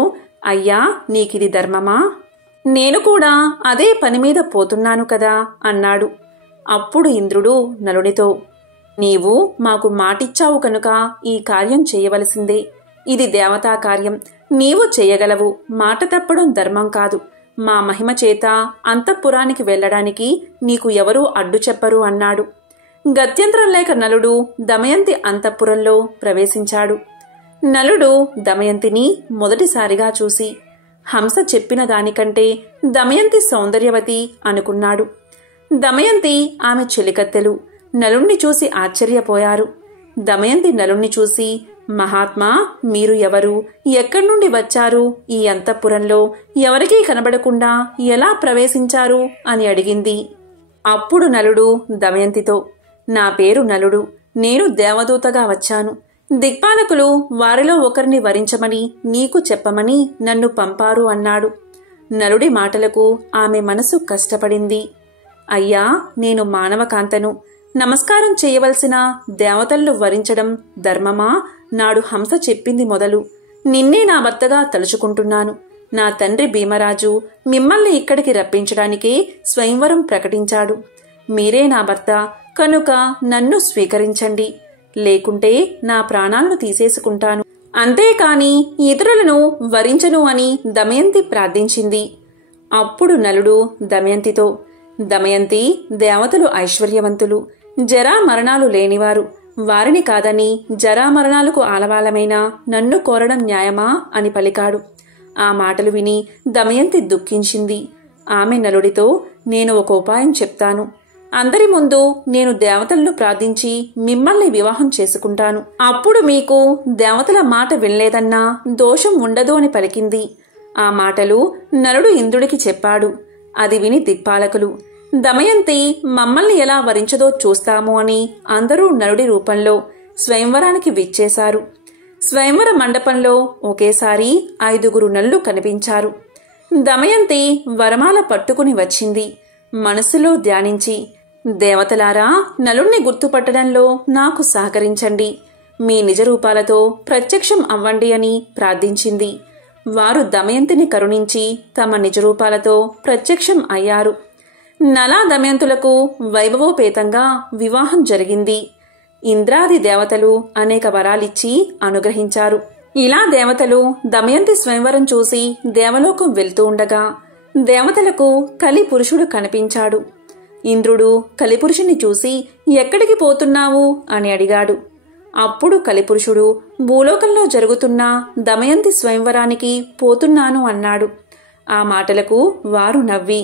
అయ్యా, నీకిది ధర్మమా? నేను కూడా అదే పని మీద పోతున్నాను కదా అన్నాడు. అప్పుడు ఇంద్రుడు నలునితో, నీవు మాకు మాటిచ్చావు కనుక ఈ కార్యం చేయవలసిందే. ఇది దేవతా కార్యం. నీవు చేయగలవు. మాట తప్పడం ధర్మం కాదు. మా మహిమ చేత అంతఃపురానికి వెళ్లడానికి నీకు ఎవరూ అడ్డు చెప్పరు అన్నాడు. గత్యంతరం లేక నలుడు దమయంతి అంతఃపురంలో ప్రవేశించాడు. నలుడు దమయంతిని మొదటిసారిగా చూసి హంస చెప్పిన దానికంటే దమయంతి సౌందర్యవతి అనుకున్నాడు. దమయంతి ఆమె చెలికత్తెలు నలుణ్ణి చూసి ఆశ్చర్యపోయారు. దమయంతి నలుణ్ణి చూసి, మహాత్మా, మీరు ఎవరు? ఎక్కడి నుండి వచ్చారు? ఈ అంతఃపురంలో ఎవరికీ కనబడకుండా ఎలా ప్రవేశించారు అని అడిగింది. అప్పుడు నలుడు దమయంతితో, నా పేరు నలుడు. నేను దేవదూతగా వచ్చాను. దిక్పాలకులు వారిలో ఒకరిని వరించమని నీకు చెప్పమని నన్ను పంపారు అన్నాడు. నలుడి మాటలకు ఆమె మనసు కష్టపడింది. అయ్యా, నేను మానవకాంతను. నమస్కారం చేయవలసిన దేవతలను వరించడం ధర్మమా? నాడు హంస చెప్పింది మొదలు నిన్నే నా భర్తగా తలుచుకుంటున్నాను. నా తండ్రి భీమరాజు మిమ్మల్ని ఇక్కడికి రప్పించడానికే స్వయంవరం ప్రకటించాడు. మీరే నా భర్త కనుక నన్ను స్వీకరించండి, లేకుంటే నా ప్రాణాలను తీసేసుకుంటాను. అంతేకాని ఇతరులను వరించను అని దమయంతి ప్రార్థించింది. అప్పుడు నలుడు దమయంతితో, దమయంతి, దేవతలు ఐశ్వర్యవంతులు, జరా మరణాలు లేనివారు. వారిని కాదని జరామరణాలకు ఆలవాలమైన నన్ను కోరడం న్యాయమా అని పలికాడు. ఆ మాటలు విని దమయంతి దుఃఖించింది. ఆమె నలుడితో, నేను ఒక ఉపాయం చెప్తాను. అందరి ముందు నేను దేవతలను ప్రార్థించి మిమ్మల్ని వివాహం చేసుకుంటాను. అప్పుడు మీకు దేవతల మాట వినలేదన్నా దోషం ఉండదు అని పలికింది. ఆ మాటలు నలుడు ఇంద్రుడికి చెప్పాడు. అది విని దిక్పాలకులు, దమయంతి మమ్మల్ని ఎలా వరించదో చూస్తాము అని అందరూ నలుడి రూపంలో స్వయంవరానికి విచ్చేశారు. స్వయంవర మండపంలో ఒకేసారి 5 నల్లు కనిపించారు. దమయంతి వరమాల పట్టుకుని వచ్చింది. మనసులో ధ్యానించి, దేవతలారా, నలుణ్ణి గుర్తుపట్టడంలో నాకు సహకరించండి. మీ నిజ రూపాలతో ప్రత్యక్షం అవ్వండి అని ప్రార్థించింది. వారు దమయంతిని కరుణించి తమ నిజ రూపాలతో ప్రత్యక్షం అయ్యారు. నలా దమయంతులకు వైభవోపేతంగా వివాహం జరిగింది. ఇంద్రాది దేవతలు అనేక వరాలిచ్చి అనుగ్రహించారు. ఇలా దేవతలు దమయంతి స్వయంవరం చూసి దేవలోకం వెళ్తూ ఉండగా దేవతలకు కలి పురుషుడు కనిపించాడు. ఇంద్రుడు కలిపురుషుని చూసి, ఎక్కడికి పోతున్నావు అని అడిగాడు. అప్పుడు కలిపురుషుడు, భూలోకంలో జరుగుతున్న దమయంతి స్వయంవరానికి పోతున్నాను అన్నాడు. ఆ మాటలకు వారు నవ్వి,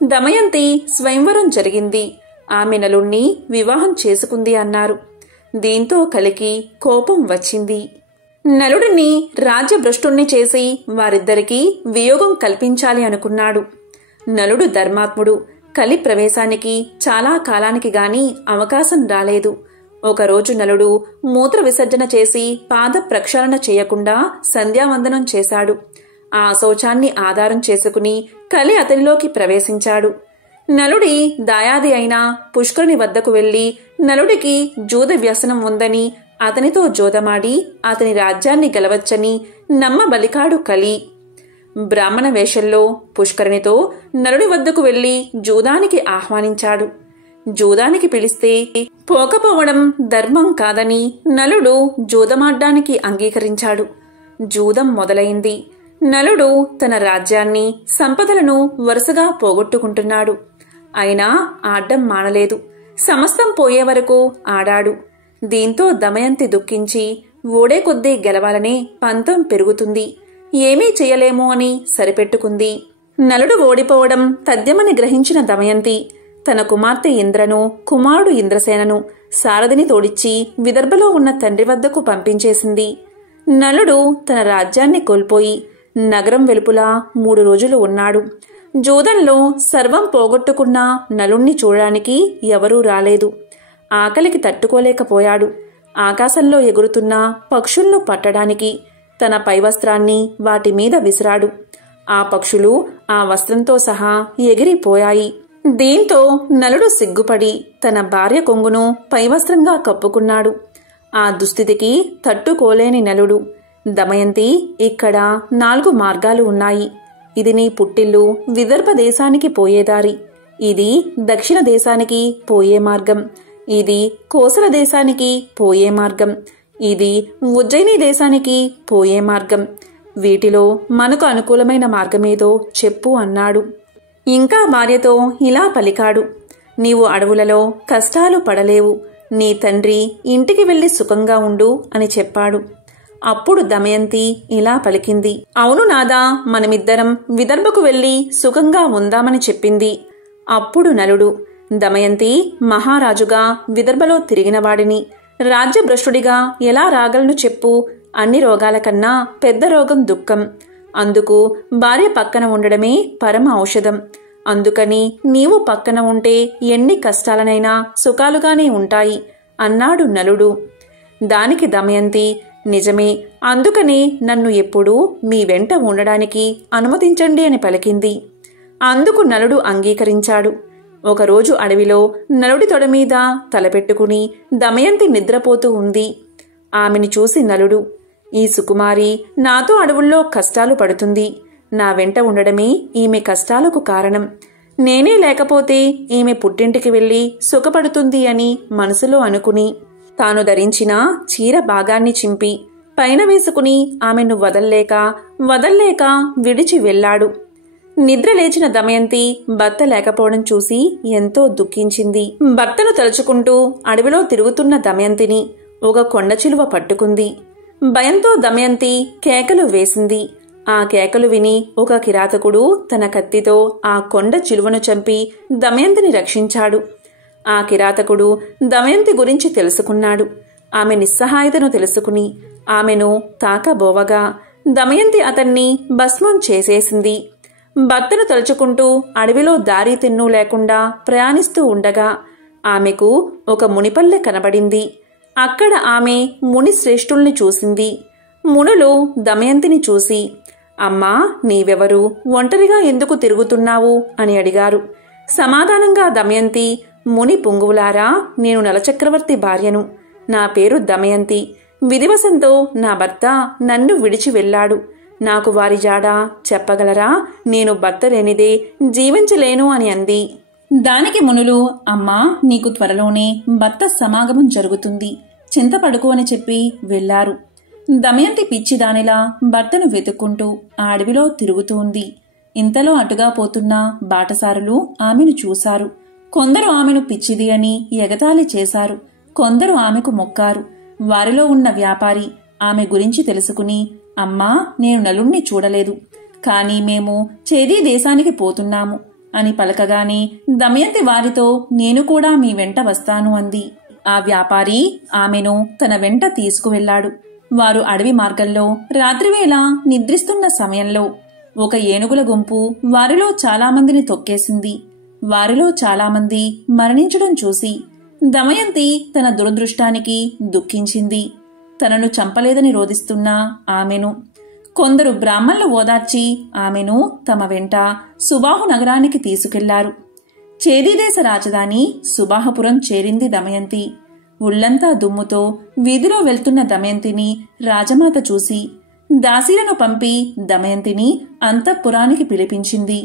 దమయంతి స్వయంవరం జరిగింది, ఆమె నలుణ్ణి వివాహం చేసుకుంది అన్నారు. దీంతో కలికి కోపం వచ్చింది. నలుడిని రాజ్యభ్రష్టుణ్ణి చేసి వారిద్దరికీ వియోగం కల్పించాలి అనుకున్నాడు. నలుడు ధర్మాత్ముడు. కలి ప్రవేశానికి చాలా కాలానికి గాని అవకాశం రాలేదు. ఒకరోజు నలుడు మూత్ర విసర్జన చేసి పాద ప్రక్షాళన చేయకుండా సంధ్యావందనం చేశాడు. ఆ శౌచాన్ని ఆధారం చేసుకుని కలి అతనిలోకి ప్రవేశించాడు. నలుడి దాయాది అయిన పుష్కరుని వద్దకు వెళ్లి నలుడికి జూద వ్యసనం ఉందని అతనితో జోదమాడి అతని రాజ్యాన్ని గెలవచ్చని నమ్మబలికాడు కలి. బ్రాహ్మణ వేషంలో పుష్కరునితో నలుడి వద్దకు వెళ్లి జూదానికి ఆహ్వానించాడు. జూదానికి పిలిస్తే పోకపోవడం ధర్మం కాదని నలుడు జూదమాడ్డానికి అంగీకరించాడు. జూదం మొదలైంది. నలుడు తన రాజ్యాన్ని, సంపదలను వరుసగా పోగొట్టుకుంటున్నాడు. అయినా ఆడ్డం మానలేదు. సమస్తం పోయే వరకు ఆడాడు. దీంతో దమయంతి దుఃఖించి, ఓడే కొద్దీ గెలవాలనే పంతం పెరుగుతుంది, ఏమీ చేయలేము అని సరిపెట్టుకుంది. నలుడు ఓడిపోవడం తథ్యమని గ్రహించిన దమయంతి తన కుమార్తె ఇంద్రను, కుమారుడు ఇంద్రసేనను, సారథిని తోడిచ్చి విదర్భలో ఉన్న తండ్రి వద్దకు పంపించేసింది. నలుడు తన రాజ్యాన్ని కోల్పోయి నగరం వెలుపులా 3 రోజులు ఉన్నాడు. జూదంలో సర్వం పోగొట్టుకున్న నలుణ్ణి చూడడానికి ఎవరూ రాలేదు. ఆకలికి తట్టుకోలేకపోయాడు. ఆకాశంలో ఎగురుతున్న పక్షులను పట్టడానికి తన పైవస్త్రాన్ని వాటి మీద విసిరాడు. ఆ పక్షులు ఆ వస్త్రంతో సహా ఎగిరిపోయాయి. దీంతో నలుడు సిగ్గుపడి తన భార్య కొంగును పైవస్త్రంగా కప్పుకున్నాడు. ఆ దుస్థితికి తట్టుకోలేని నలుడు, దమయంతి, ఇక్కడ 4 మార్గాలు ఉన్నాయి. ఇది నీ పుట్టిల్లు, విదర్భ దేశానికి పోయేదారి. ఇది దక్షిణ దేశానికి పోయే మార్గం. ఇది కోసల దేశానికి పోయే మార్గం, ఇది ఉజ్జయిని దేశానికి పోయే మార్గం. వీటిలో మనకు అనుకూలమైన మార్గమేదో చెప్పు అన్నాడు. ఇంకా భార్యతో ఇలా పలికాడు. నీవు అడవులలో కష్టాలు పడలేవు, నీ తండ్రి ఇంటికి వెళ్లి సుఖంగా ఉండు అని చెప్పాడు. అప్పుడు దమయంతి ఇలా పలికింది. అవును నాదా, మనమిద్దరం విదర్భకు వెళ్లి సుఖంగా ఉందామని చెప్పింది. అప్పుడు నలుడు, దమయంతి మహారాజుగా విదర్భలో తిరిగినవాడిని రాజ్యభ్రష్టుడిగా ఎలా రాగలను చెప్పు? అన్ని రోగాల కన్నా పెద్ద రోగం దుఃఖం. అందుకు భార్య పక్కన ఉండడమే పరమ ఔషధం. అందుకని నీవు పక్కన ఉంటే ఎన్ని కష్టాలనైనా సుఖాలుగానే ఉంటాయి అన్నాడు నలుడు. దానికి దమయంతి, నిజమే, అందుకనే నన్ను ఎప్పుడూ మీ వెంట ఉండడానికి అనుమతించండి అని పలికింది. అందుకు నలుడు అంగీకరించాడు. ఒకరోజు అడవిలో నలుడి తొడ మీద తలపెట్టుకుని దమయంతి నిద్రపోతూ ఉంది. ఆమెను చూసి నలుడు, ఈ సుకుమారి నాతో అడవుల్లో కష్టాలు పడుతుంది, నా వెంట ఉండడమే ఈమె కష్టాలకు కారణం. నేనే లేకపోతే ఈమె పుట్టింటికి వెళ్లి సుఖపడుతుంది అని మనసులో అనుకుని తాను ధరించిన చీర భాగాన్ని చింపి పైన వేసుకుని ఆమెను వదల్లేక విడిచి వెళ్లాడు. నిద్ర లేచిన దమయంతి భర్త లేకపోవడం చూసి ఎంతో దుఃఖించింది. భర్తను తలుచుకుంటూ అడవిలో తిరుగుతున్న దమయంతిని ఒక కొండ చిలువ పట్టుకుంది. భయంతో దమయంతి కేకలు వేసింది. ఆ కేకలు విని ఒక కిరాతకుడు తన కత్తితో ఆ కొండ చిలువను చంపి దమయంతిని రక్షించాడు. ఆ కిరాతకుడు దమయంతి గురించి తెలుసుకున్నాడు. ఆమె నిస్సహాయతను తెలుసుకుని ఆమెను తాకబోవగా దమయంతి అతన్ని భస్మం చేసేసింది. భర్తను తలుచుకుంటూ అడవిలో దారి తిన్ను లేకుండా ప్రయాణిస్తూ ఉండగా ఆమెకు ఒక మునిపల్లె కనబడింది. అక్కడ ఆమె ముని శ్రేష్ఠుల్ని చూసింది. మునులు దమయంతిని చూసి, అమ్మా, నీవెవరు, ఒంటరిగా ఎందుకు తిరుగుతున్నావు అని అడిగారు. సమాధానంగా దమయంతి, ముని పుంగువులారా, నేను నలచక్రవర్తి భార్యను. నా పేరు దమయంతి. విధివశంతో నా భర్త నన్ను విడిచి వెళ్లాడు. నాకు వారి జాడ చెప్పగలరా? నేను భర్త లేనిదే జీవించలేను అని అంది. దానికి మునులు, అమ్మా, నీకు త్వరలోనే భర్త సమాగమం జరుగుతుంది, చింతపడుకు అని చెప్పి వెళ్లారు. దమయంతి పిచ్చిదానిలా భర్తను వెతుక్కుంటూ ఆ అడవిలో తిరుగుతూ ఉంది. ఇంతలో అటుగా పోతున్న బాటసారులు ఆమెను చూశారు. కొందరు ఆమెను పిచ్చిది అని ఎగతాళి చేశారు, కొందరు ఆమెకు మొక్కారు. వారిలో ఉన్న వ్యాపారి ఆమె గురించి తెలుసుకుని, అమ్మా, నేను నలుణ్ణి చూడలేదు, కాని మేము చేదీ దేశానికి పోతున్నాము అని పలకగానే దమయంతి వారితో, నేను కూడా మీ వెంట వస్తాను అంది. ఆ వ్యాపారి ఆమెను తన వెంట తీసుకువెళ్లాడు. వారు అడవి మార్గంలో రాత్రివేళ నిద్రిస్తున్న సమయంలో ఒక ఏనుగుల గుంపు వారిలో చాలామందిని తొక్కేసింది. వారిలో చాలామంది మరణించడం చూసి దమయంతి తన దురదృష్టానికి దుఃఖించింది. తనను చంపలేదని రోదిస్తున్న ఆమెను కొందరు బ్రాహ్మణులు ఓదార్చి ఆమెను తమ వెంట సుబాహు నగరానికి తీసుకెళ్లారు. చేదీదేశ రాజధాని సుబాహపురం చేరింది దమయంతి. ఉళ్లంతా దుమ్ముతో వీధిలో వెళ్తున్న దమయంతిని రాజమాత చూసి దాసీలను పంపి దమయంతిని అంతఃపురానికి పిలిపించింది.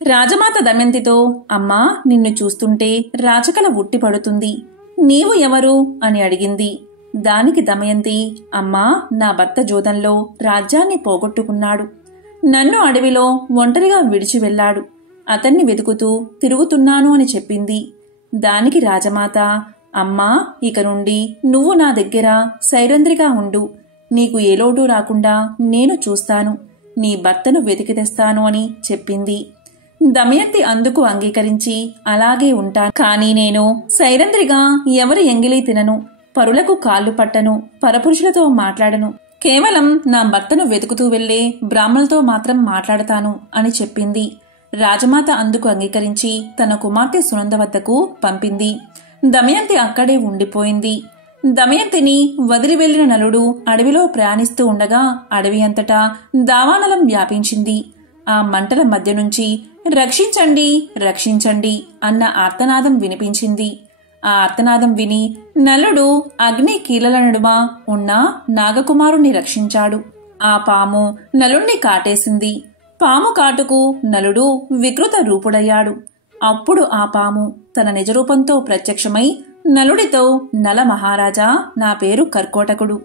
రాజమాత దమయంతితో, అమ్మా, నిన్ను చూస్తుంటే రాచకల ఉట్టిపడుతుంది, నీవు ఎవరు అని అడిగింది. దానికి దమయంతి, అమ్మా, నా భర్త జోదంలో రాజ్యాన్ని పోగొట్టుకున్నాడు, నన్ను అడవిలో ఒంటరిగా విడిచి వెళ్లాడు, అతన్ని వెతుకుతూ తిరుగుతున్నాను అని చెప్పింది. దానికి రాజమాత, అమ్మా, ఇక నుండి నువ్వు నా దగ్గర సైరంధ్రిగా ఉండు, నీకు ఏ లోటు రాకుండా నేను చూస్తాను, నీ భర్తను వెతికి తెస్తాను అని చెప్పింది. దమయంతి అందుకు అంగీకరించి, అలాగే ఉంటాను, కానీ నేను సైరంధ్రిగా ఎవరి ఎంగిలి తినను, పరులకు కాళ్ళు పట్టను, పరపురుషులతో మాట్లాడను, కేవలం నా భర్తను వెతుకుతూ వెళ్లే బ్రాహ్మణులతో మాత్రం మాట్లాడతాను అని చెప్పింది. రాజమాత అందుకు అంగీకరించి తన కుమార్తె సునంద వద్దకు పంపింది. దమయంతి అక్కడే ఉండిపోయింది. దమయంతిని వదిలి వెళ్లిన నలుడు అడవిలో ప్రయాణిస్తూ ఉండగా అడవి అంతటా దావానలం వ్యాపించింది. ఆ మంటల మధ్య నుంచి రక్షించండి, రక్షించండి అన్న ఆర్తనాదం వినిపించింది. ఆ ఆర్తనాదం విని నలుడు అగ్ని కీలల నడుమ ఉన్న నాగకుమారుణ్ణి రక్షించాడు. ఆ పాము నలుణ్ణి కాటేసింది. పాము కాటుకు నలుడు వికృత రూపుడయ్యాడు. అప్పుడు ఆ పాము తన నిజరూపంతో ప్రత్యక్షమై నలుడితో, నల మహారాజా, నా పేరు కర్కోటకుడు.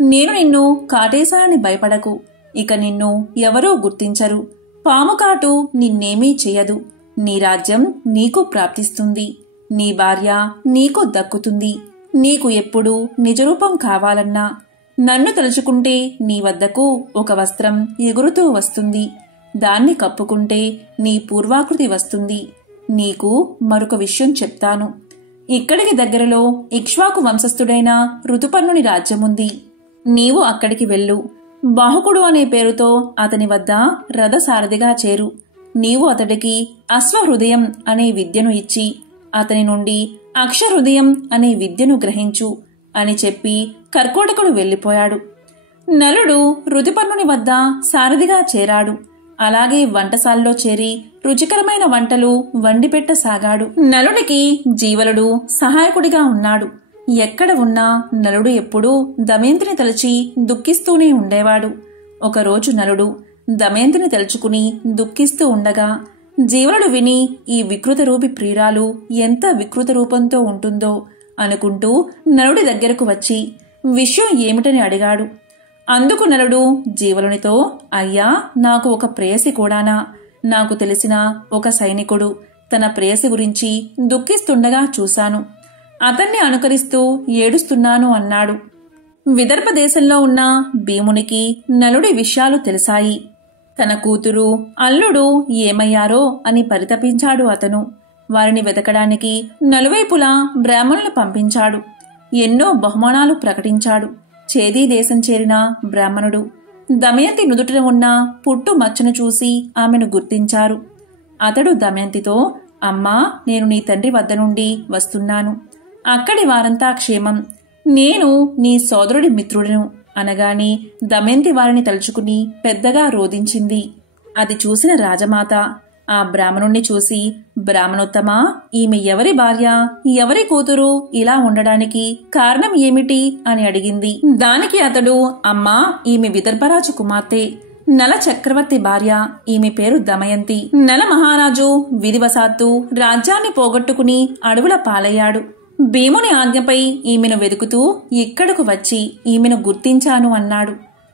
నేను నిన్ను కాటేశానని భయపడకు. ఇక నిన్ను ఎవరూ గుర్తించరు. పాముకాటు నిన్నేమీ చెయ్యదు. నీ రాజ్యం నీకు ప్రాప్తిస్తుంది. నీ భార్య నీకు దక్కుతుంది. నీకు ఎప్పుడు నిజరూపం కావాలన్నా నన్ను తలుచుకుంటే నీ వద్దకు ఒక వస్త్రం ఎగురుతూ వస్తుంది. దాన్ని కప్పుకుంటే నీ పూర్వాకృతి వస్తుంది. నీకు మరొక విషయం చెప్తాను. ఇక్కడికి దగ్గరలో ఇక్ష్వాకు వంశస్థుడైన ఋతుపర్ణుని రాజ్యముంది. నీవు అక్కడికి వెళ్ళు. బాహుకుడు అనే పేరుతో అతని వద్ద రథసారథిగా చేరు. నీవు అతడికి అశ్వహృదయం అనే విద్యను ఇచ్చి అతని నుండి అక్షహృదయం అనే విద్యను గ్రహించు అని చెప్పి కర్కోటకుడు వెళ్లిపోయాడు. నలుడు ఋతుపర్ణుని వద్ద సారథిగా చేరాడు. అలాగే వంటశాలలో చేరి రుచికరమైన వంటలు వండిపెట్టసాగాడు. నలుడికి జీవలుడు సహాయకుడిగా ఉన్నాడు. ఎక్కడ ఉన్నా నలుడు ఎప్పుడూ దమయంతిని తలచి దుఃఖిస్తూనే ఉండేవాడు. ఒకరోజు నలుడు దమయంతిని తలుచుకుని దుఃఖిస్తూ ఉండగా జీవలుడు విని ఈ వికృత రూపి ప్రియురాలు ఎంత వికృత రూపంతో ఉంటుందో అనుకుంటూ నలుడి దగ్గరకు వచ్చి విషయం ఏమిటని అడిగాడు. అందుకు నలుడు జీవలునితో, అయ్యా, నాకు ఒక ప్రేయసి కూడానా? నాకు తెలిసిన ఒక సైనికుడు తన ప్రేయసి గురించి దుఃఖిస్తుండగా చూశాను. అతన్ని అనుకరిస్తూ ఏడుస్తున్నాను అన్నాడు. విదర్భ దేశంలో ఉన్న భీమునికి నలుడి విషయాలు తెలిసాయి. తన కూతురు, అల్లుడు ఏమయ్యారో అని పరితపించాడు అతను. వారిని వెతకడానికి నలువైపులా బ్రాహ్మణులు పంపించాడు. ఎన్నో బహుమానాలు ప్రకటించాడు. చేదీ దేశం చేరిన బ్రాహ్మణుడు దమయంతి నుదుటిన ఉన్న పుట్టు మచ్చను చూసి ఆమెను గుర్తించారు. అతడు దమయంతితో, అమ్మా, నేను నీ తండ్రి వద్ద నుండి వస్తున్నాను. అక్కడి వారంతా క్షేమం. నేను నీ సోదరుడి మిత్రుడను అనగాని దమయంతి వారిని తలుచుకుని పెద్దగా రోదించింది. అది చూసిన రాజమాత ఆ బ్రాహ్మణుణ్ణి చూసి, బ్రాహ్మణోత్తమా, ఈమె ఎవరి భార్య, ఎవరి కూతురు, ఇలా ఉండడానికి కారణం ఏమిటి అని అడిగింది. దానికి అతడు, అమ్మా, ఈమె విదర్భరాజు కుమార్తె, నల చక్రవర్తి భార్య. ఈమె పేరు దమయంతి. నల మహారాజు విధివశాత్తు రాజ్యాన్ని పోగొట్టుకుని అడవుల పాలయ్యాడు. భీముని ఆజ్ఞపై ఈమెను వెతుకుతూ ఇక్కడకు వచ్చి ఈమెను గుర్తించాను అన్నాడు.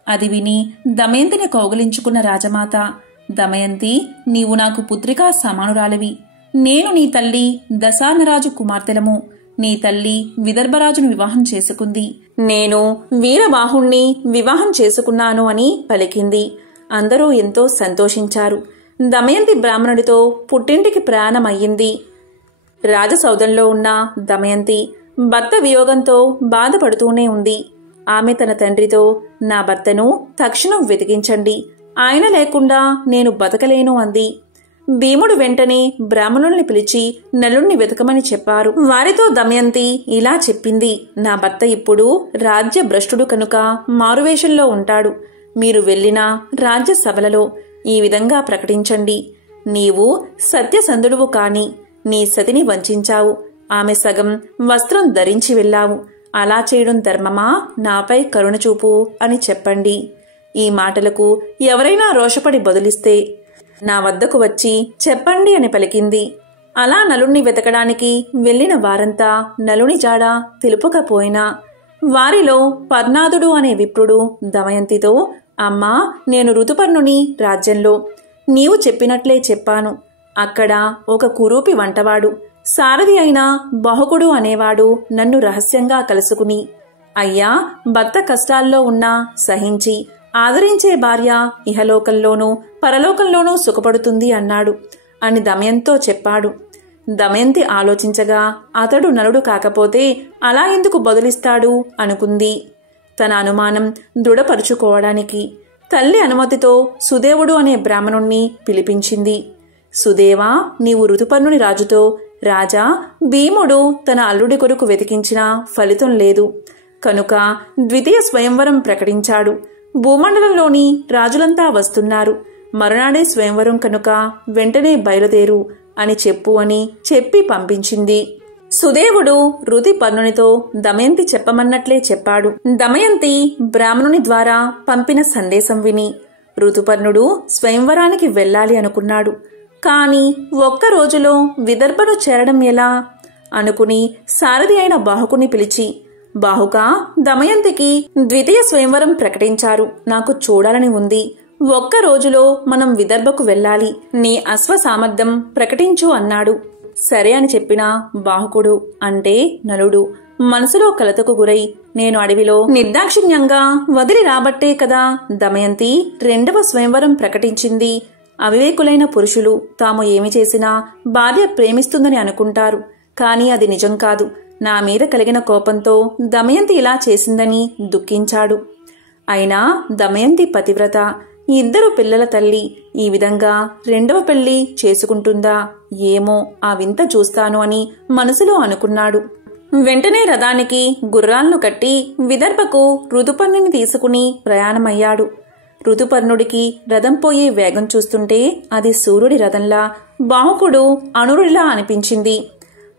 అది విని దమయంతిని కౌగిలించుకున్న రాజమాత, దమయంతి, నీవు నాకు పుత్రికా సమానురాలివి. నేను నీ తల్లి దశార్ణరాజు కుమార్తెలము. నీ తల్లి విదర్భరాజును వివాహం చేసుకుంది. నేను వీరబాహుణ్ణి వివాహం చేసుకున్నాను అని పలికింది. అందరూ ఎంతో సంతోషించారు. దమయంతి బ్రాహ్మణుడితో పుట్టింటికి ప్రయాణమయ్యింది. రాజసౌధంలో ఉన్న దమయంతి భర్త వియోగంతో బాధపడుతూనే ఉంది. ఆమె తన తండ్రితో, నా భర్తను తక్షణం వెతికించండి. ఆయన లేకుండా నేను బతకలేను అంది. భీముడు వెంటనే బ్రాహ్మణుల్ని పిలిచి నలుణ్ణి వెతకమని చెప్పారు. వారితో దమయంతి ఇలా చెప్పింది, నా భర్త ఇప్పుడు రాజ్య భ్రష్టుడు కనుక మారువేషంలో ఉంటాడు. మీరు వెళ్లిన రాజ్య సభలలో ఈ విధంగా ప్రకటించండి, నీవు సత్యసంధుడువు కాని నీ సతిని వంచావు. ఆమె సగం వస్త్రం ధరించి వెళ్ళావు. అలా చేయడం ధర్మమా? నాపై కరుణ చూపు అని చెప్పండి. ఈ మాటలకు ఎవరైనా రోషపడి బదులిస్తే నా వద్దకు వచ్చి చెప్పండి అని పలికింది. అలా నలుణ్ణి వెతకడానికి వెళ్లిన వారంతా నలుని జాడ తెలుపకపోయినా వారిలో పర్ణాదుడు అనే విప్రుడు దమయంతితో, అమ్మా, నేను ఋతుపర్ణుని రాజ్యంలో నీవు చెప్పినట్లే చెప్పాను. అక్కడ ఒక కురూపి వంటవాడు, సారథి అయిన బాహుకుడు అనేవాడు నన్ను రహస్యంగా కలుసుకుని, అయ్యా, భర్త కష్టాల్లో ఉన్నా సహించి ఆదరించే భార్య ఇహలోకంలోనూ పరలోకంలోనూ సుఖపడుతుంది అన్నాడు అని దమయంతితో చెప్పాడు. దమయంతి ఆలోచించగా అతడు నలుడు కాకపోతే అలా ఎందుకు బదులిస్తాడు అనుకుంది. తన అనుమానం దృఢపరుచుకోవడానికి తల్లి అనుమతితో సుదేవుడు అనే బ్రాహ్మణుణ్ణి పిలిపించింది. సుదేవా, నీవు ఋతుపర్ణుని రాజుతో, రాజా, భీముడు తన అల్లుడి కొరకు వెతికించినా ఫలితం లేదు కనుక ద్వితీయ స్వయంవరం ప్రకటించాడు. భూమండలంలోని రాజులంతా వస్తున్నారు. మరునాడే స్వయంవరం కనుక వెంటనే బయలుదేరు అని చెప్పు అని చెప్పి పంపించింది. సుదేవుడు ఋతుపర్ణునితో దమయంతి చెప్పమన్నట్లే చెప్పాడు. దమయంతి బ్రాహ్మణుని ద్వారా పంపిన సందేశం విని ఋతుపర్ణుడు స్వయంవరానికి వెళ్ళాలి అనుకున్నాడు. కాని ఒక్క రోజులో విదర్భను చేరడం ఎలా? అనుకుని సారథి అయిన బాహుకుని పిలిచి, బాహుకా, దమయంతికి ద్వితీయ స్వయంవరం ప్రకటించారు. నాకు చూడాలని ఉంది. ఒక్క రోజులో మనం విదర్భకు వెళ్ళాలి. నీ అశ్వ సామర్థ్యం ప్రకటించు అన్నాడు. సరే అని చెప్పిన బాహుకుడు అంటే నలుడు మనసులో కలతకు గురై, నేను అడవిలో నిర్దాక్షిణ్యంగా వదిలి రాబట్టే కదా దమయంతి రెండవ స్వయంవరం ప్రకటించింది. అవివేకులైన పురుషులు తాము ఏమి చేసినా భార్య ప్రేమిస్తుందని అనుకుంటారు. కాని అది నిజం కాదు. నా మీద కలిగిన కోపంతో దమయంతి ఇలా చేసిందని దుఃఖించాడు. అయినా దమయంతి పతివ్రత, ఇద్దరు పిల్లల తల్లి. ఈ విధంగా రెండవ పెళ్లి చేసుకుంటుందా ఏమో, ఆ వింత చూస్తాను అని మనసులో అనుకున్నాడు. వెంటనే రథానికి గుర్రాలను కట్టి విదర్భకు ఋతుపర్ణుని తీసుకుని ప్రయాణమయ్యాడు. ఋతుపర్ణుడికి రథం పోయే వేగం చూస్తుంటే అది సూర్యుడి రథంలా, బాహుకుడు అనురుడిలా అనిపించింది.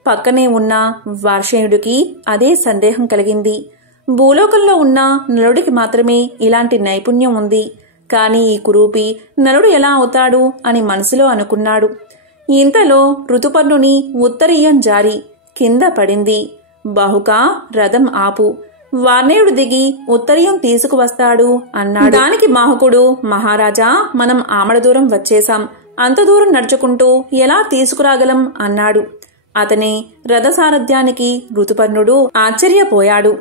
పక్కనే ఉన్న వార్షేయుడికి అదే సందేహం కలిగింది. భూలోకంలో ఉన్న నలుడికి మాత్రమే ఇలాంటి నైపుణ్యం ఉంది. కాని ఈ కురూపి నలుడు ఎలా అవుతాడు అని మనసులో అనుకున్నాడు. ఇంతలో ఋతుపర్ణుని ఉత్తరీయం జారి కింద పడింది. బాహుకా, రథం ఆపు, వార్ణేయుడు దిగి ఉత్తరీయం తీసుకువస్తాడు అన్నాడు. దానికి బాహుకుడు, మహారాజా, మనం ఆమడ దూరం వచ్చేశాం. అంత దూరం నడుచుకుంటూ ఎలా తీసుకురాగలం అన్నాడు. అతని రథసారథ్యానికి ఋతుపర్ణుడు ఆశ్చర్యపోయాడు.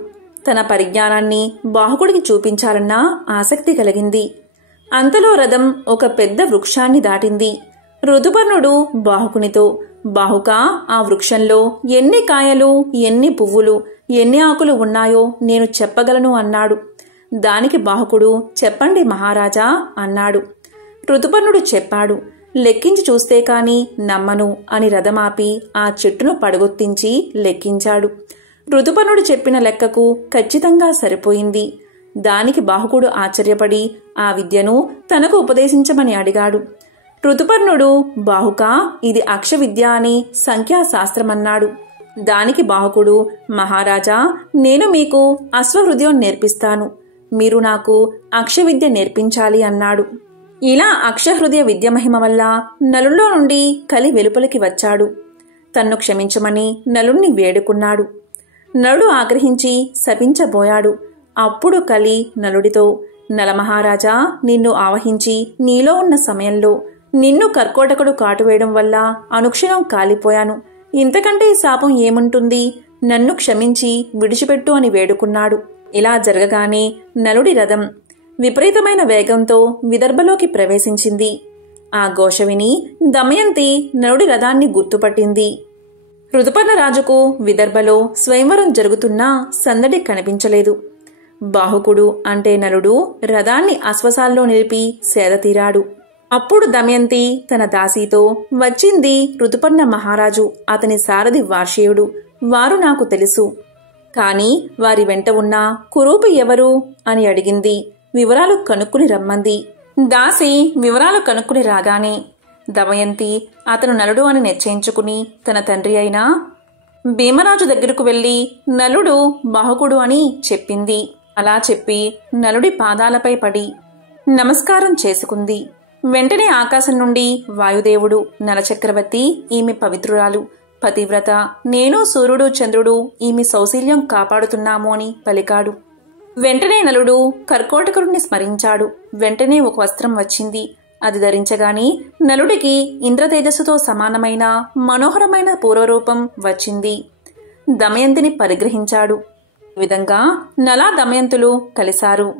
తన పరిజ్ఞానాన్ని బాహుకుడికి చూపించాలన్న ఆసక్తి కలిగింది. అంతలో రథం ఒక పెద్ద వృక్షాన్ని దాటింది. ఋతుపర్ణుడు బాహుకునితో, బాహుకా, ఆ వృక్షంలో ఎన్ని కాయలు, ఎన్ని పువ్వులు, ఎన్ని ఆకులు ఉన్నాయో నేను చెప్పగలను అన్నాడు. దానికి బాహుకుడు, చెప్పండి మహారాజా అన్నాడు. ఋతుపర్ణుడు చెప్పాడు. లెక్కించి చూస్తే కాని నమ్మను అని రథమాపి ఆ చెట్టును పడగొత్తించి లెక్కించాడు. ఋతుపర్ణుడు చెప్పిన లెక్కకు ఖచ్చితంగా సరిపోయింది. దానికి బాహుకుడు ఆశ్చర్యపడి ఆ విద్యను తనకు ఉపదేశించమని అడిగాడు. ఋతుపర్ణుడు, బాహుకా, ఇది అక్ష విద్య అని సంఖ్యాశాస్త్రమన్నాడు. దానికి బాహుకుడు, మహారాజా, నేను మీకు అశ్వహృదయం నేర్పిస్తాను. మీరు నాకు అక్ష విద్య నేర్పించాలి అన్నాడు. ఇలా అక్షహృదయ విద్య మహిమ వల్ల నలుల్లో నుండి కలి వెలుపలికి వచ్చాడు. తన్ను క్షమించమని నలుణ్ణి వేడుకున్నాడు. నలుడు ఆగ్రహించి శపించబోయాడు. అప్పుడు కలి నలుడితో, నలమహారాజా, నిన్ను ఆవహించి నీలో ఉన్న సమయంలో నిన్ను కర్కోటకుడు కాటువేయడం వల్ల అనుక్షణం కాలిపోయాను. ఇంతకంటే శాపం ఏముంటుంది? నన్ను క్షమించి విడిచిపెట్టు అని వేడుకున్నాడు. ఇలా జరగగానే నలుడి రథం విపరీతమైన వేగంతో విదర్భలోకి ప్రవేశించింది. ఆ ఘోష విని దమయంతి నలుడి రథాన్ని గుర్తుపట్టింది. ఋతుపర్ణరాజుకు విదర్భలో స్వయంవరం జరుగుతున్నా సందడి కనిపించలేదు. బాహుకుడు అంటే నలుడు రథాన్ని అశ్వసాల్లో నిలిపి సేదతీరాడు. అప్పుడు దమయంతి తన దాసీతో, వచ్చింది ఋతుపర్ణ మహారాజు, అతని సారథి వార్షేయుడు. వారు నాకు తెలుసు. కాని వారి వెంట ఉన్న కురూపి ఎవరు అని అడిగింది. వివరాలు కనుక్కుని రమ్మంది. దాసి వివరాలు కనుక్కుని రాగానే దమయంతి అతను నలుడు అని నిశ్చయించుకుని తన తండ్రి అయిన భీమరాజు దగ్గరకు వెళ్లి నలుడు బాహుకుడు అని చెప్పింది. అలా చెప్పి నలుడి పాదాలపై పడి నమస్కారం చేసుకుంది. వెంటనే ఆకాశం నుండి వాయుదేవుడు, నలచక్రవర్తి, ఈమె పవిత్రురాలు, పతివ్రత, నేను సూర్యుడు చంద్రుడు ఈమె సౌశీల్యం కాపాడుతున్నాము అని పలికాడు. వెంటనే నలుడు కర్కోటకుడిని స్మరించాడు. వెంటనే ఒక వస్త్రం వచ్చింది. అది ధరించగానే నలుడికి ఇంద్రతేజస్సుతో సమానమైన మనోహరమైన పూర్వరూపం వచ్చింది. దమయంతిని పరిగ్రహించాడు. ఈ విధంగా నలా దమయంతులు కలిశారు.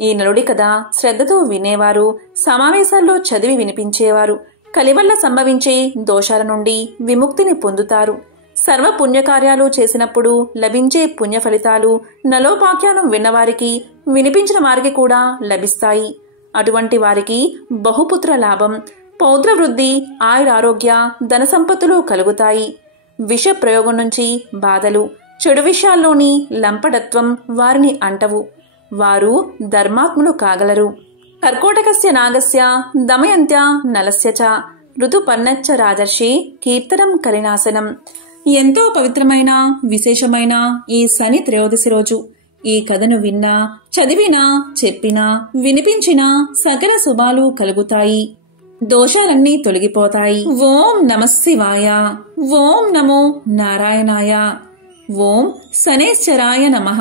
ఈ నలుడి కథ శ్రద్ధతో వినేవారు, సమావేశాల్లో చదివి వినిపించేవారు కలివల్ల సంభవించే దోషాల నుండి విముక్తిని పొందుతారు. సర్వ పుణ్యకార్యాలు చేసినప్పుడు లభించే పుణ్య ఫలితాలు నలోపాఖ్యానం విన్నవారికి, వినిపించిన వారికి కూడా లభిస్తాయి. అటువంటి వారికి బహుపుత్ర లాభం, పౌత్ర వృద్ధి, ఆయురారోగ్య, ధన సంపత్తులు కలుగుతాయి. విష ప్రయోగం నుంచి బాధలు, చెడు విషయాల్లోని లంపడత్వం వారిని అంటవు. వారు ధర్మాత్ములు కాగలరు. కర్కోటకస్య నాగస్య దమయంత్య నలస్య చ ఋతుపర్ణచ్చ రాజర్షి కీర్తనం కలినాశనం. ఎంతో పవిత్రమైన విశేషమైన ఈ శని త్రయోదశి రోజు ఈ కథను విన్నా, చదివినా, చెప్పినా, వినిపించినా సకల శుభాలు కలుగుతాయి. దోషాలన్నీ తొలగిపోతాయి. ఓం నమః శివాయ. ఓం నమో నారాయణాయ. ఓం శనేశ్వరాయ నమః.